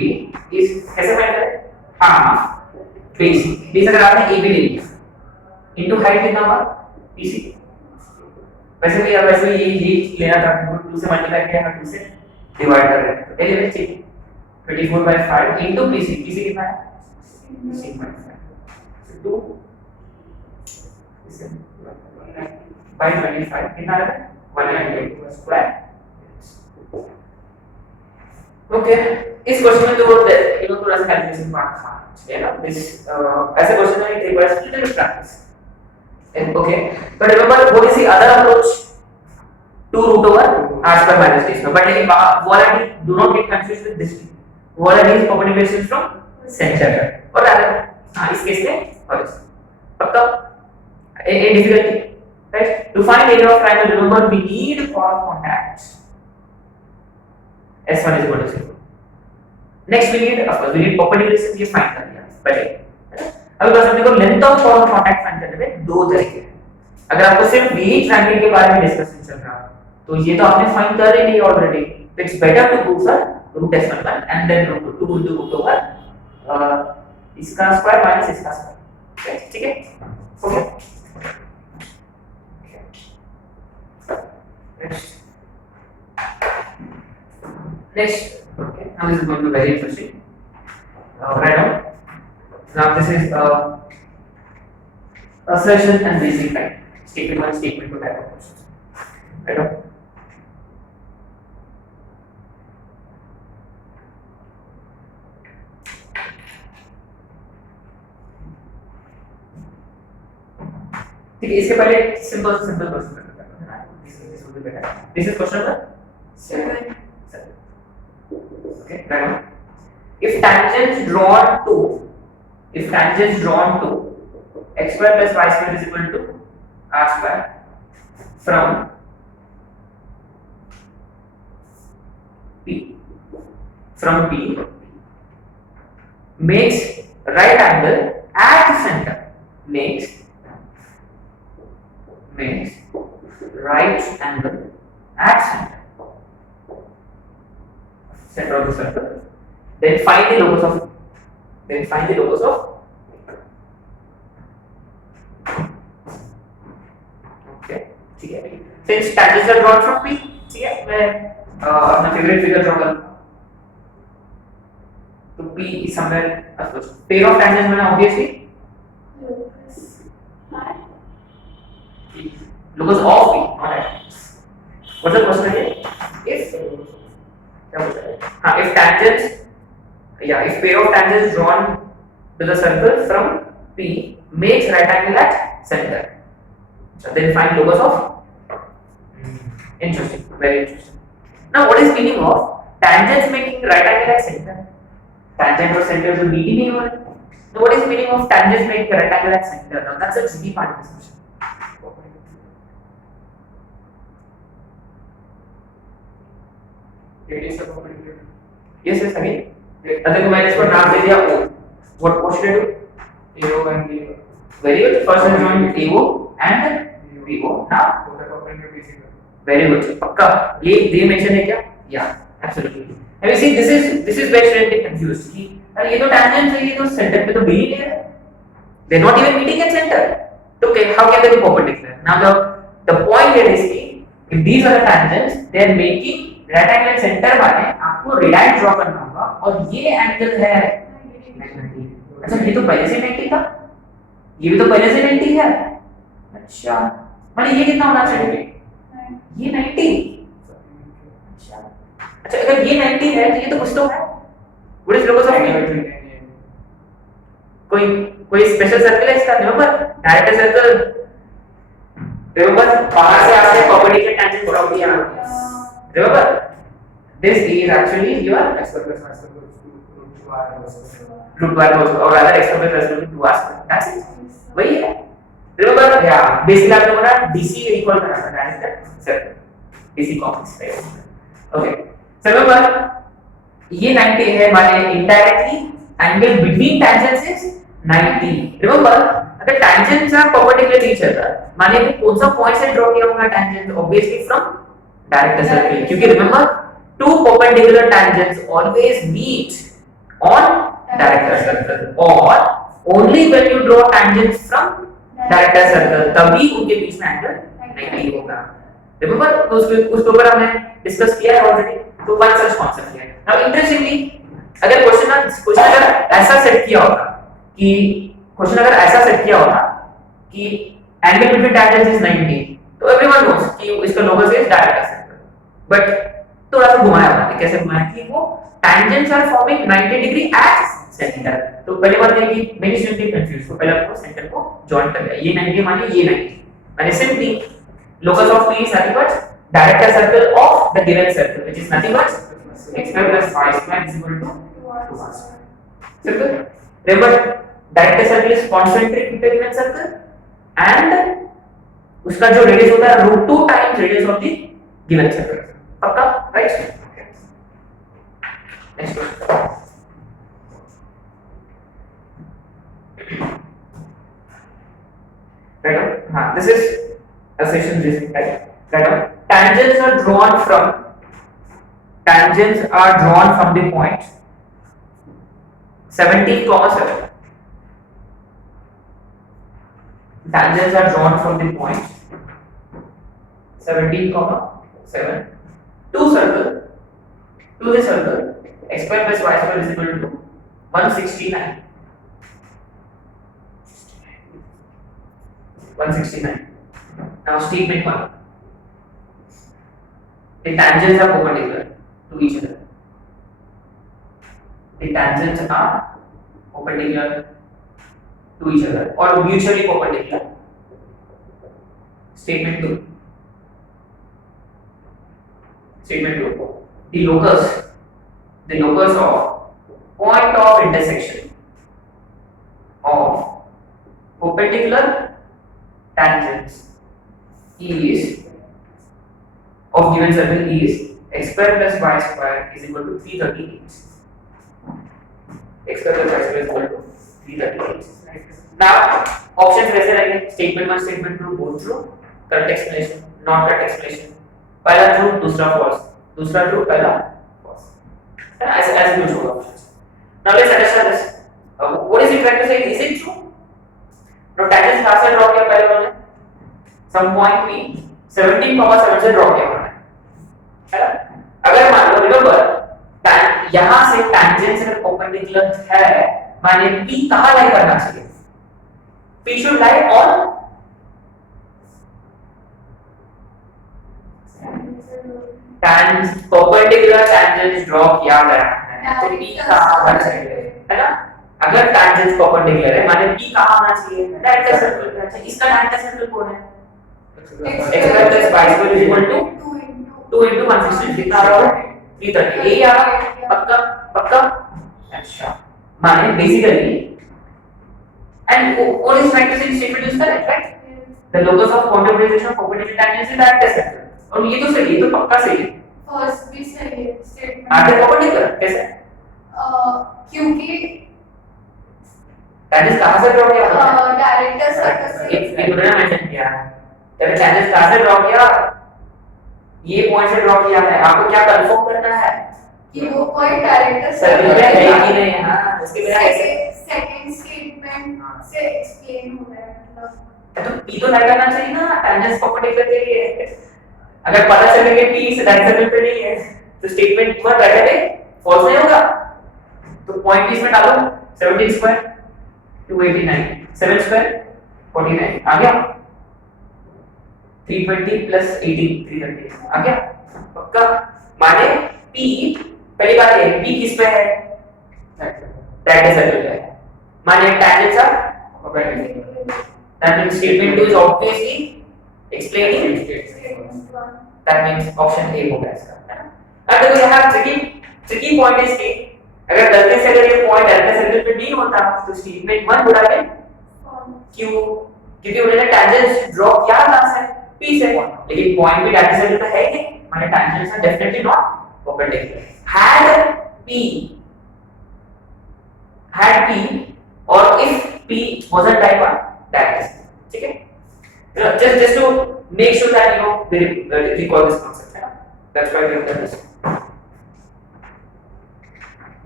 is कैसे फाइंड करें? हाफ बेस अगर आपने AB ले लिया इनटू हाइट कितना होगा? BC. वैसे ये लेना था, 2 से मल्टीप्लाई किया है, 2 से डिवाइड कर रहे हैं, तो ये देखिए 24 by 5 इनटू BC. BC कितना है? 16.5. 2 by 25 कितना है? 198 स्क्वायर. ओके, इस क्वेश्चन में तो थोड़ा सा कैलकुलेशन पार्ट था, है ना? दिस ऐसे क्वेश्चन में एक बार little practice. Okay, but remember what is the other approach to root over r square minus d square. But लेकिन quality do not get confused with this. Quality is perpendicular from centre और other. हां, इस case में और पक्का a difficulty, right? To find area of triangle, remember we need point of contact. S1 is equal to 0. Next we need, of course, we need perpendicular distance. ये find कर लिया, पहले. अभी बस अपने को length of point of contact find करने में दो तरीके हैं. अगर आपको सिर्फ यही ट्रायंगल के बारे में डिस्कशन चल रहा है तो ये तो आपने फाइंड कर ही लिया already. It's better to go for root s11 and then root 2 into root over इसका स्क्वायर माइनस इसका स्क्वायर. ठीक है. Okay. Next, okay, now this is going to be very interesting. Write down. Now this is assertion and basic type. Statement 1, statement 2 type of questions. Write down. ठीक है, इसके पहले simple question करते हैं. This will be better. This is question number 7. Okay, right on. If tangents drawn to x square plus y square is equal to r square from P makes right angle at center. Makes right angle at center of the circle. Then find the locus of. Okay, ठीक है. Since tangents are drawn from P, ठीक है, मैं अपना favorite figure draw करूँ. तो P is somewhere. Of course, pair of tangents बना obviously. Locus of P, not at. What's the question again? If tangents, if pair of tangents drawn to the circle from P makes right angle at center, so then find locus of. Interesting, very interesting. Now, what is meaning of tangents making right angle at center? Tangent or center will meet in one. Now, what is meaning of tangents making right angle at center? Now, that's a tricky part of this question. Yes, again. Other मैंने इसको नाम दे दिया O. What should I do? AO and BO. Very good. First I join AO and BO. Now. Very good. पक्का. ये mention है क्या? Yeah, absolutely. And you see, this is where students get confused. कि अरे ये तो tangents है, ये तो center पे तो B नहीं है. They're not even meeting at center. तो how can they be perpendicular? Now the point here is कि if these are the tangents, they are making right angle centre माने आपको रेडियन ड्रॉ करना होगा और ये एंगल है 90. अच्छा, ये तो पहले से 90 था, ये भी तो पहले से 90 है. अच्छा, माने ये कितना होना चाहिए? ये 90. अच्छा, अगर ये 90 है तो ये तो कुछ तो है. व्हाट इज लोकस ऑफ कोई स्पेशल सर्कल है इसका? Remember direct circle. रिमेंबर बाहर से आपने परपेंडिकुलर टेंजेंट प्रॉपर्टी आ गई. Remember, this is actually your x square plus y square root 2 r or rather x square plus root 2 r square. That's it. वही है. Remember, yeah, basically आपने बोला DC equal करना था डायरेक्ट सर्कल. DC complex है. Okay. So remember, ये 90 है माने indirectly angle between tangents is 90. Remember, अगर tangents are perpendicular to each other, माने कौन सा पॉइंट से ड्रॉ किया होगा tangent? Obviously from direct circle. क्योंकि remember two perpendicular tangents always meet on direct circle or only when you draw tangents from direct circle तभी उनके बीच में एंगल 90 होगा. रिमेंबर उस ऊपर हमने डिस्कस किया है ऑलरेडी. तो वन सच कांसेप्ट है. नाउ इंटरेस्टिंगली अगर क्वेश्चन अगर ऐसा सेट किया होता कि एंगल बिटवीन tangents इज 90, तो एवरीवन नोस कि इसका locus is direct circle. But थोड़ा सा घुमाया हुआ है. कैसे घुमाया कि वो tangents are forming 90 degree at center. तो पहले बात ये कि मेनी स्टूडेंट कंफ्यूज. तो पहले आपको सेंटर को जॉइन कर लिया. ये 90 माने ये 90 माने simply locus of P is nothing but direct circle of the given circle, which is nothing but x square plus y square is equal to 2r square. Simple. Remember, direct circle is concentric to the given circle and उसका जो radius होता है root 2 times radius of the given circle. पक्का? Right. Next right. हाँ, this is assertion this right? Tangents are drawn from the point 17, 7. Tangents are drawn from the point 17, 7 to the circle x square plus y square is equal to 169. 169. Now statement 1. The tangents are perpendicular to each other. The tangents are perpendicular to each other or mutually perpendicular. Statement 2. Statement 2. The locus of point of intersection of perpendicular tangents is of given circle is x square plus y square is equal to 338. X square plus y square is equal to 338. Now options वैसे रहेंगे statement 1 statement 2 both true, correct explanation, not correct explanation, पहला true दूसरा false, दूसरा true पहला false, है ना, ऐसे कुछ होगा options. Now let's understand this. What is it trying to say? Is it true? Now tangents कहाँ से draw किया पहले उन्होंने? Some point P 17, 7 से draw किया उन्होंने, है ना? अगर मान लो remember यहाँ से tangents अगर perpendicular है, माने P कहाँ lie करना चाहिए? P should lie on perpendicular tangents draw किया गया है, तो P कहाँ होना चाहिए, है ना? अगर tangents perpendicular है, माने P कहाँ होना चाहिए? Diameter circle होना चाहिए. इसका diameter circle कौन है? x square plus y square is equal to 2 into 160 कितना आ रहा है? 330. यही आ रहा है, पक्का. अच्छा, माने basically, and what is trying to say statement is correct, right? The locus of point of intersection of perpendicular tangents is diameter circle. और ये तो सही है, तो पक्का सही है. फर्स्ट भी सही है स्टेटमेंट. आगे परपेंडिकुलर कैसे? क्योंकि tangents कहाँ से ड्रॉ किया? डायरेक्टर सर्कल से. एक उन्होंने मेंशन किया है. जब tangents कहाँ से ड्रॉ किया? ये पॉइंट से ड्रॉ किया है. आपको क्या कंफर्म करना है? कि वो पॉइंट डायरेक्टर सर्कल सर्कल में है कि नहीं? हाँ, उसके बिना कैसे? सेकंड स्टेटमेंट से एक्सप्लेन हो रहा है मतलब. तो P तो लाई करना चाहिए ना tangents परपेंडिकुलर के लिए. अगर पता चले कि P इस डायरेक्ट सर्कल पे नहीं है, तो स्टेटमेंट 1 राइट है, फॉल्स नहीं होगा. तो पॉइंट P इसमें डालो. 17 स्क्वायर 289, 7 स्क्वायर 49 आ गया. 320 प्लस 18 330 आ गया. पक्का. माने P पहली बात है P किस पे है? डायरेक्ट सर्कल पे है. माने tangents are perpendicular. That means statement 2 is obviously explaining. That means option A होगा इसका, है ना? अब देखो यहाँ tricky point is कि अगर गलती से अगर ये point डायरेक्ट सर्कल पे नहीं होता तो statement 1 बुरा है. क्यों? क्योंकि उन्होंने tangents draw किया कहाँ से? P से. लेकिन point भी डायरेक्ट सर्कल पे है ही नहीं. माने tangents are definitely not perpendicular. Had P or if P wasn't like one direct. ठीक है? Just to make sure that you know we recall this concept. है ना? That's why we have done this.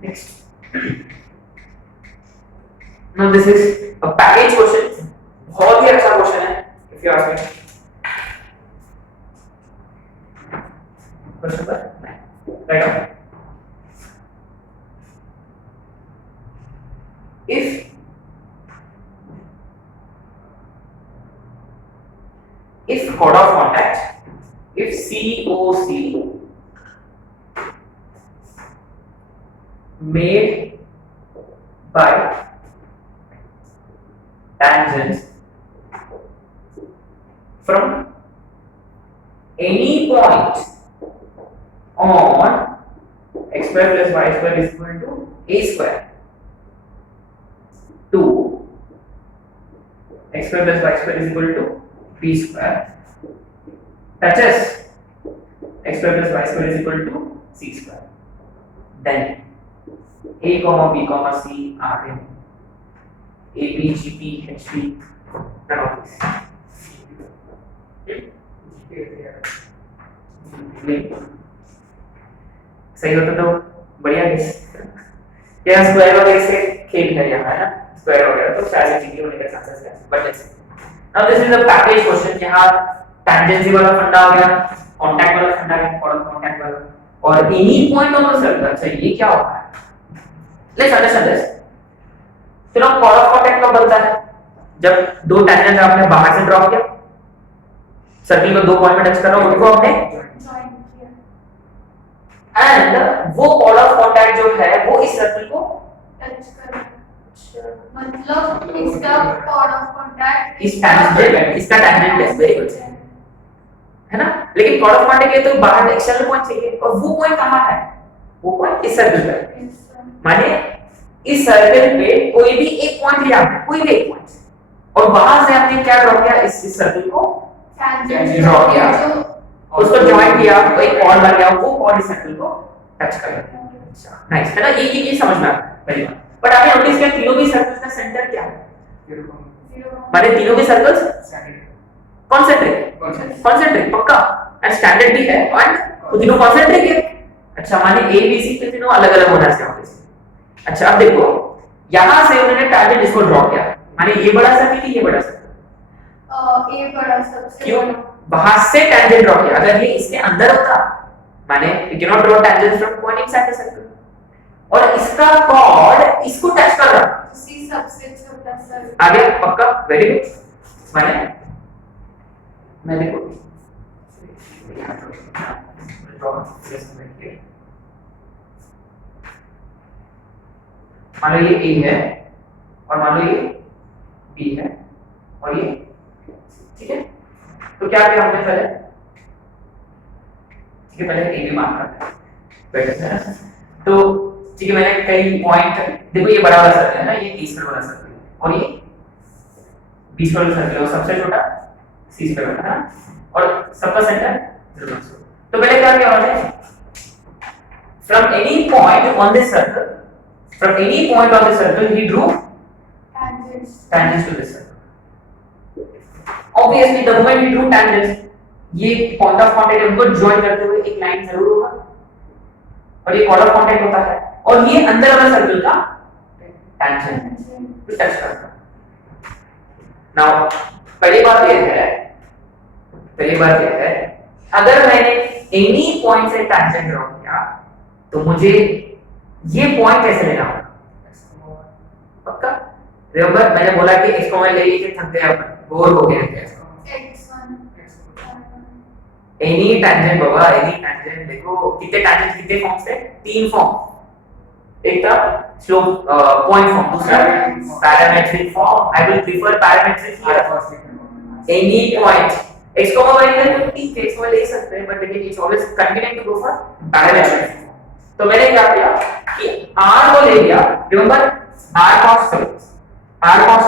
Next. Now this is a package question. बहुत ही अच्छा question है if you ask me. Question number 9. Right on. If code of contact, if COC made by tangents from any point on x square plus y square is equal to a square to x square plus y square is equal to b square touches x square plus y square is equal to c square, then a comma b comma c are in a b g p h p, none of this. सही होता तो बढ़िया है। क्या square वगैरह से खेल है यहाँ है ना, स्क्वायर वगैरह तो शायद चीजें होने का चांसेस है, but let's see. Now this is a package question. यहाँ टेंजेंसी वाला फंडा हो गया, कांटेक्ट वाला फंडा है, कांटेक्ट वाला, और any point on the circle. अच्छा ये क्या होता है, लेट्स अंडरस्टैंड दिस। फिर हम कॉर्ड ऑफ कांटेक्ट कब बनता है, जब दो टेंजेंट आपने बाहर से ड्रॉ किया, सर्कल को दो पॉइंट में टच कर रहा हूं, उनको आपने ज्वाइन किया एंड वो कॉर्ड ऑफ कांटेक्ट जो है वो इस सर्कल को टच कर, मतलब इसका कॉर्ड ऑफ कांटेक्ट इस टेंजेंट, इसका टेंजेंट है, वेरी गुड है ना। लेकिन कॉर्ड ऑफ कांटेक्ट के लिए तो बाहर एक्सटर्नल पॉइंट चाहिए, और वो पॉइंट कहां है, वो पॉइंट इस सर्कल पे है। माने इस सर्कल पे कोई भी एक पॉइंट लिया आपने, कोई भी एक पॉइंट, और वहां से आपने क्या ड्रॉ किया, इस सर्कल को टेंजेंट ड्रॉ किया, जो उसको ज्वाइन किया, तो एक कॉर्ड बन गया, वो कॉर्ड इस सर्कल को टच कर गया। अच्छा नाइस है ना, ये समझना है पहली बात। बट आपने नोटिस किया तीनों भी सर्कल्स का सेंटर क्या है, माने तीनों के सर्कल्स कॉन्सेंट्रिक पक्का, एंड स्टैंडर्ड भी है, और वो तीनों कॉन्सेंट्रिक है। अच्छा माने ए बी सी के तीनों अलग अलग होना चाहिए। अच्छा अब देखो यहां से उन्होंने टारगेट इसको ड्रॉ किया, माने ये बड़ा सर्कल, ये बड़ा सर्कल, ए बड़ा सबसे क्यों बाहर से टेंजेंट ड्रॉ किया, अगर ये इसके अंदर होता माने you can not draw tangent from point inside the circle, और इसका कॉर्ड इसको टच कर रहा, सी सबसे छोटा सर्कल आगे पक्का, वेरी गुड। माने मैं देखो मान लो ये ए है, और मान लो ये बी है, और ये ठीक है। तो क्या किया हमने पहले, ठीक है, पहले ए बी मार्क करते हैं, तो ठीक है, मैंने कई पॉइंट, देखो ये बड़ा वाला सर्कल है ना, ये ए स्क्वायर वाला सर्कल है, और ये बी स्क्वायर वाला सर्कल है, और सबसे छोटा सी स्क्वायर वाला है, और सबका सेंटर 0.0। तो पहले क्या किया हमने, from any point on this circle, from any point on the circle he drew tangents to this circle। obviously the moment he drew tangents, ये point of contact उनको join करते हुए एक लाइन जरूर होगा, और ये chord of contact होता है, और ये अंदर वाला सर्कल का tangent टच करता है। now पहली बात ये है अगर मैंने any point से tangent ड्रॉ किया तो मुझे ये पॉइंट कैसे लेना होगा, पक्का रिमेंबर मैंने बोला कि x को मैं ले लेके थक गया, बोर हो गया x1 एनी टेंजेंट बाबा, एनी टेंजेंट। देखो कितने टेंजेंट, कितने फॉर्म से, तीन फॉर्म, एक था स्लोप पॉइंट फॉर्म, दूसरा parametric form. I will prefer parametric here. Any point x को y इधर ठीक है, x को ले सकते हैं, बट लेकिन it's always convenient to go for parametric. तो मैंने क्या किया कि r को ले लिया, remember r cos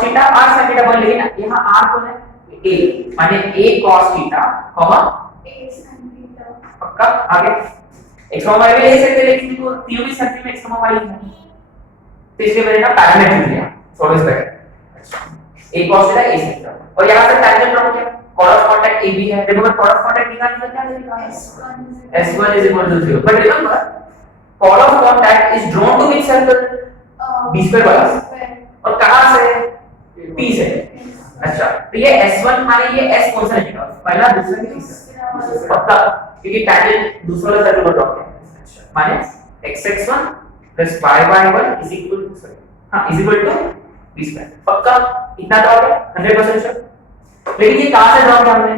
theta r sin theta बोल, लेकिन यहां r को है a, माने a cos theta, a sin theta, पक्का। आगे x y भी ले सकते, लेकिन देखो तीनों भी सर्कल में x y है, तो इसलिए मैंने ना पैरामीटर लिया, always better. a cos theta a sin theta, और यहां से टेंजेंट ड्रॉ किया, कॉर्ड ऑफ कांटेक्ट ab है, रिमेंबर कॉर्ड ऑफ कांटेक्ट निकालने का क्या तरीका है, s1 is equal to 0, but remember chord of contact is drawn to which circle, b square वाला, और कहां से, p से। अच्छा तो ये s1 माने ये s कौन सा लगेगा, पहला दूसरा कि तीसरा, पक्का, क्योंकि टेंजेंट दूसरा वाला सर्कल को ड्रॉ किया। अच्छा माने x(x1 + y(y1) is equal to, हां is equal to b square, पक्का। इतना तो आ गया 100% श्योर। लेकिन ये कहां से ड्रॉ किया हमने,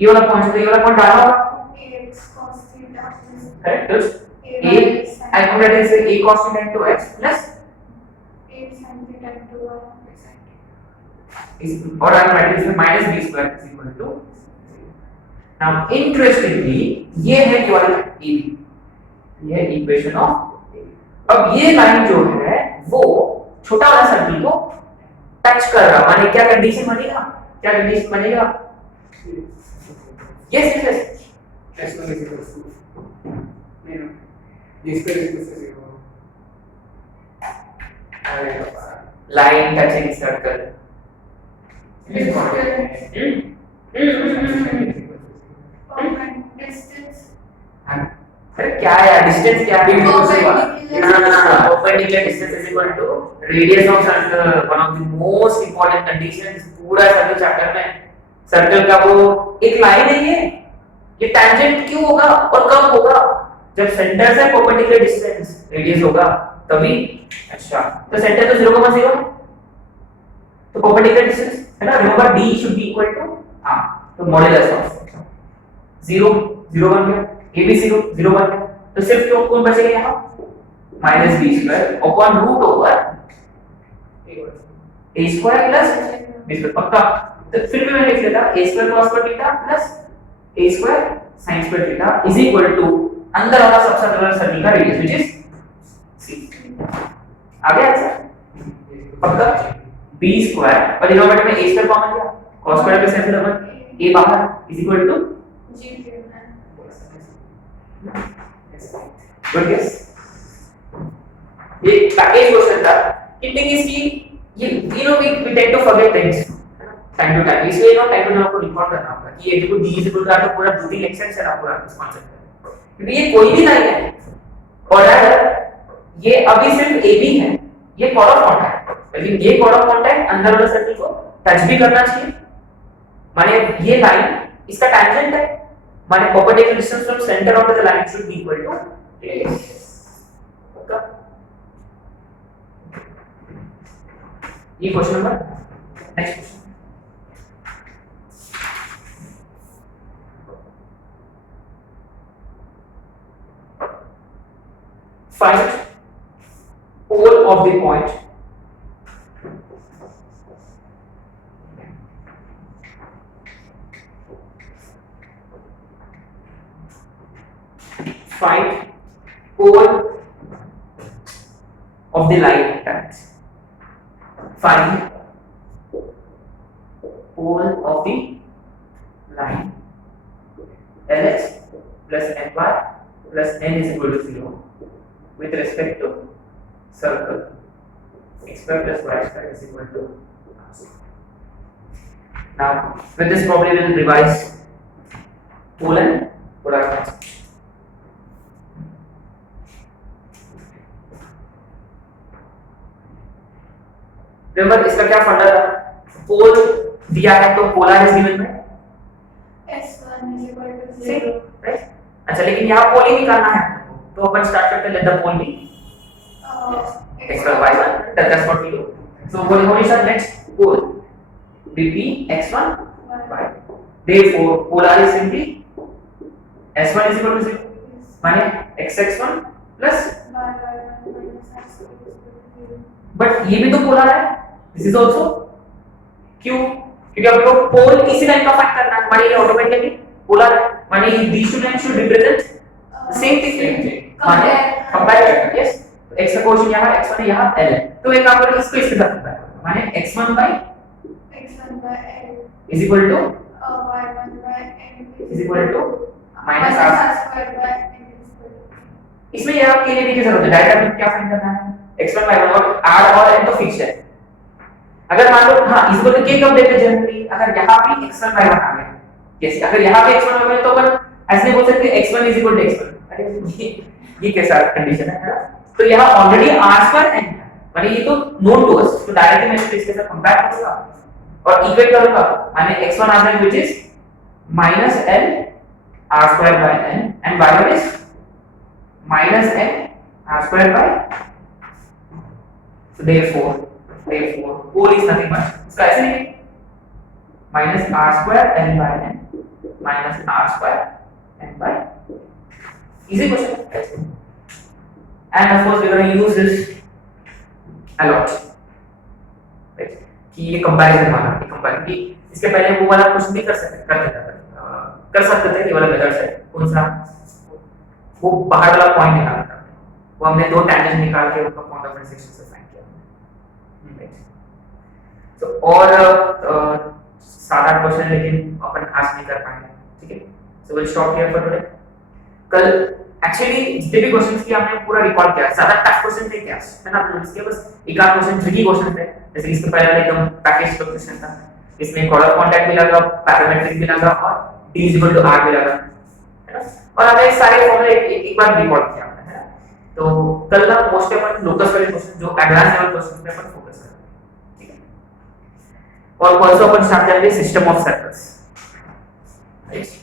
ये वाला पॉइंट, तो ये वाला पॉइंट डाला होगा, x cos theta, correct. a I could write as a cos theta into x plus a sin theta into y is, or I can write as minus b square is equal to। now interestingly ये है ये वाला a, ये है equation of. अब ये line जो है वो छोटा वाला सर्कल को टच कर रहा, माने क्या कंडीशन बनेगा, क्या कंडीशन बनेगा, yes yes x1 is equal to नहीं b square is equal to 0, अरे बाबा line touching circle, distance distance क्या है? Perpendicular distance is equal to radius of circle, one of the most important conditions पूरा circle chapter में। Circle का वो एक लाइन है ये टैंजेंट क्यों होगा और कब होगा? जब सेंटर से परपेंडिकुलर डिस्टेंस रेडियस होगा तभी। अच्छा, तो सेंटर तो 0,0 है, तो परपेंडिकुलर डिस्टेंस है ना, remember d should be equal to, हां, तो मॉड्यूलस ऑफ 0 0 बन गया, a भी 0 0 बन गया, तो सिर्फ क्यों कौन बचेगा यहां? Minus b square upon root over a square plus b square. पक्का? तो फिर भी मैं लिख लेता a square cos square theta plus a square sin square theta is equal to अंदर वाला सबसर्कुलर सर्कल का रेडियस व्हिच इज c। आ गया आंसर? पक्का? b स्क्वायर और डिनोमिनेटर में a स्क्वायर कॉमन लिया, cos स्क्वायर के सेंस नंबर a बाहर इज इक्वल टू जी गुड गेस। ये पैकेज क्वेश्चन था। थिंग इज कि ये we tend to forget things time to time, इसलिए टाइम टू टाइम आपको रिकॉर्ड करना होगा कि ये देखो d इज इक्वल टू, तो पूरा 2-3 लेक्चर है ना पूरा इस कॉन्सेप्ट का, क्योंकि ये कोई भी लाइन है और अगर ये अभी सिर्फ AB है, ये कॉर्ड ऑफ कॉन्टैक्ट, लेकिन ये कॉर्ड ऑफ कॉन्टैक्ट अंदर वाले सर्कल को टच भी करना चाहिए, माने ये लाइन इसका टैंजेंट है, माने perpendicular distance from centre of the line should be equal to radius. Okay, ये question number. Next question, find pole of the point find pole of the line that find pole of the line Lx plus Ny plus n is equal to 0 with respect to circle x square plus y square is equal to r. Now with this problem we will revise pole and polar concept. Remember इसका क्या फंडा था? पोल दिया है तो polar is given में S1 is equal to 0, right. अच्छा, लेकिन यहाँ पोल ही निकालना है तो अपन स्टार्ट करते हैं, let the pole be x1 y1, that's what we do. So what is our next pole? BP x1 y. Therefore polar is simply s1 is equal to 0 माने x1 plus, but ये भी तो polar है, this is also. क्यों? क्योंकि आपको पोल इसी line का फाइंड करना है, माने ये ऑटोमेटिकली पोलर है, माने these two lines should represent the same thing, माने कंपेयर। यस, x का कोएफिशिएंट यहां x1 है, यहां l है, तो एक काम करो इसको इसके साथ कंपेयर करो, माने x1 by l is equal to y1 by n is equal to minus r square by n square। इसमें ये आप केने की जरूरत है, डायरेक्ट आपको क्या फाइंड करना है? x1 y1 और r और n तो फिक्स है। अगर मान लो हां इस को के कब देते जनरली, अगर यहां भी x1 y1 आ गया, यस, अगर यहां पे x1 y1 तो अपन ऐसे नहीं बोल सकते x1 is equal to x1, अरे ये कैसा कंडीशन है? तो यहां ऑलरेडी r स्क्वायर n है, माने ये तो नोन टू अस, तो डायरेक्टली मैं इसके साथ कंपेयर करूंगा और इक्वेट करूंगा, माने x1 आ जाएगा which is minus l r square by n and y1 is minus n r square by, so therefore pole is nothing but इसका ऐसे नहीं minus r square n by n minus r square n by, easy question, and of course we are going to use this a lot, right? कि ये comparison वाला, ये comparison कि इसके पहले वो वाला क्वेश्चन भी कर सकते थे, ये वाला मेथड है कौन सा, वो बाहर वाला पॉइंट निकालना था, वो हमने दो टैंजेंट निकाल के उनका पॉइंट ऑफ इंटरसेक्शन से फाइंड किया, तो और 7-8 क्वेश्चन लेकिन अपन आज नहीं कर पाएंगे, ठीक है? So will stop here for today. कल एक्चुअली जितने भी क्वेश्चंस की हमने पूरा रिकॉर्ड किया, ज्यादा टफ क्वेश्चन थे क्या है ना, इसके बस एक आध क्वेश्चन ट्रिकी क्वेश्चन थे, जैसे इसके पहले एकदम पैकेज का क्वेश्चन था, इसमें कॉर्ड ऑफ कांटेक्ट भी लगा, पैरामीट्रिक भी लगा और d = r भी लगा, है ना? और हमने सारे फॉर्मूले एक बार रिकॉर्ड किया है तो कल का मोस्ट अपन लोकस वाले क्वेश्चन जो एडवांस लेवल क्वेश्चन पे अपन फोकस करेंगे, ठीक है। और ऑल्सो अपन स्टार्ट करेंगे सिस्टम ऑफ सर्कल्स, राइट।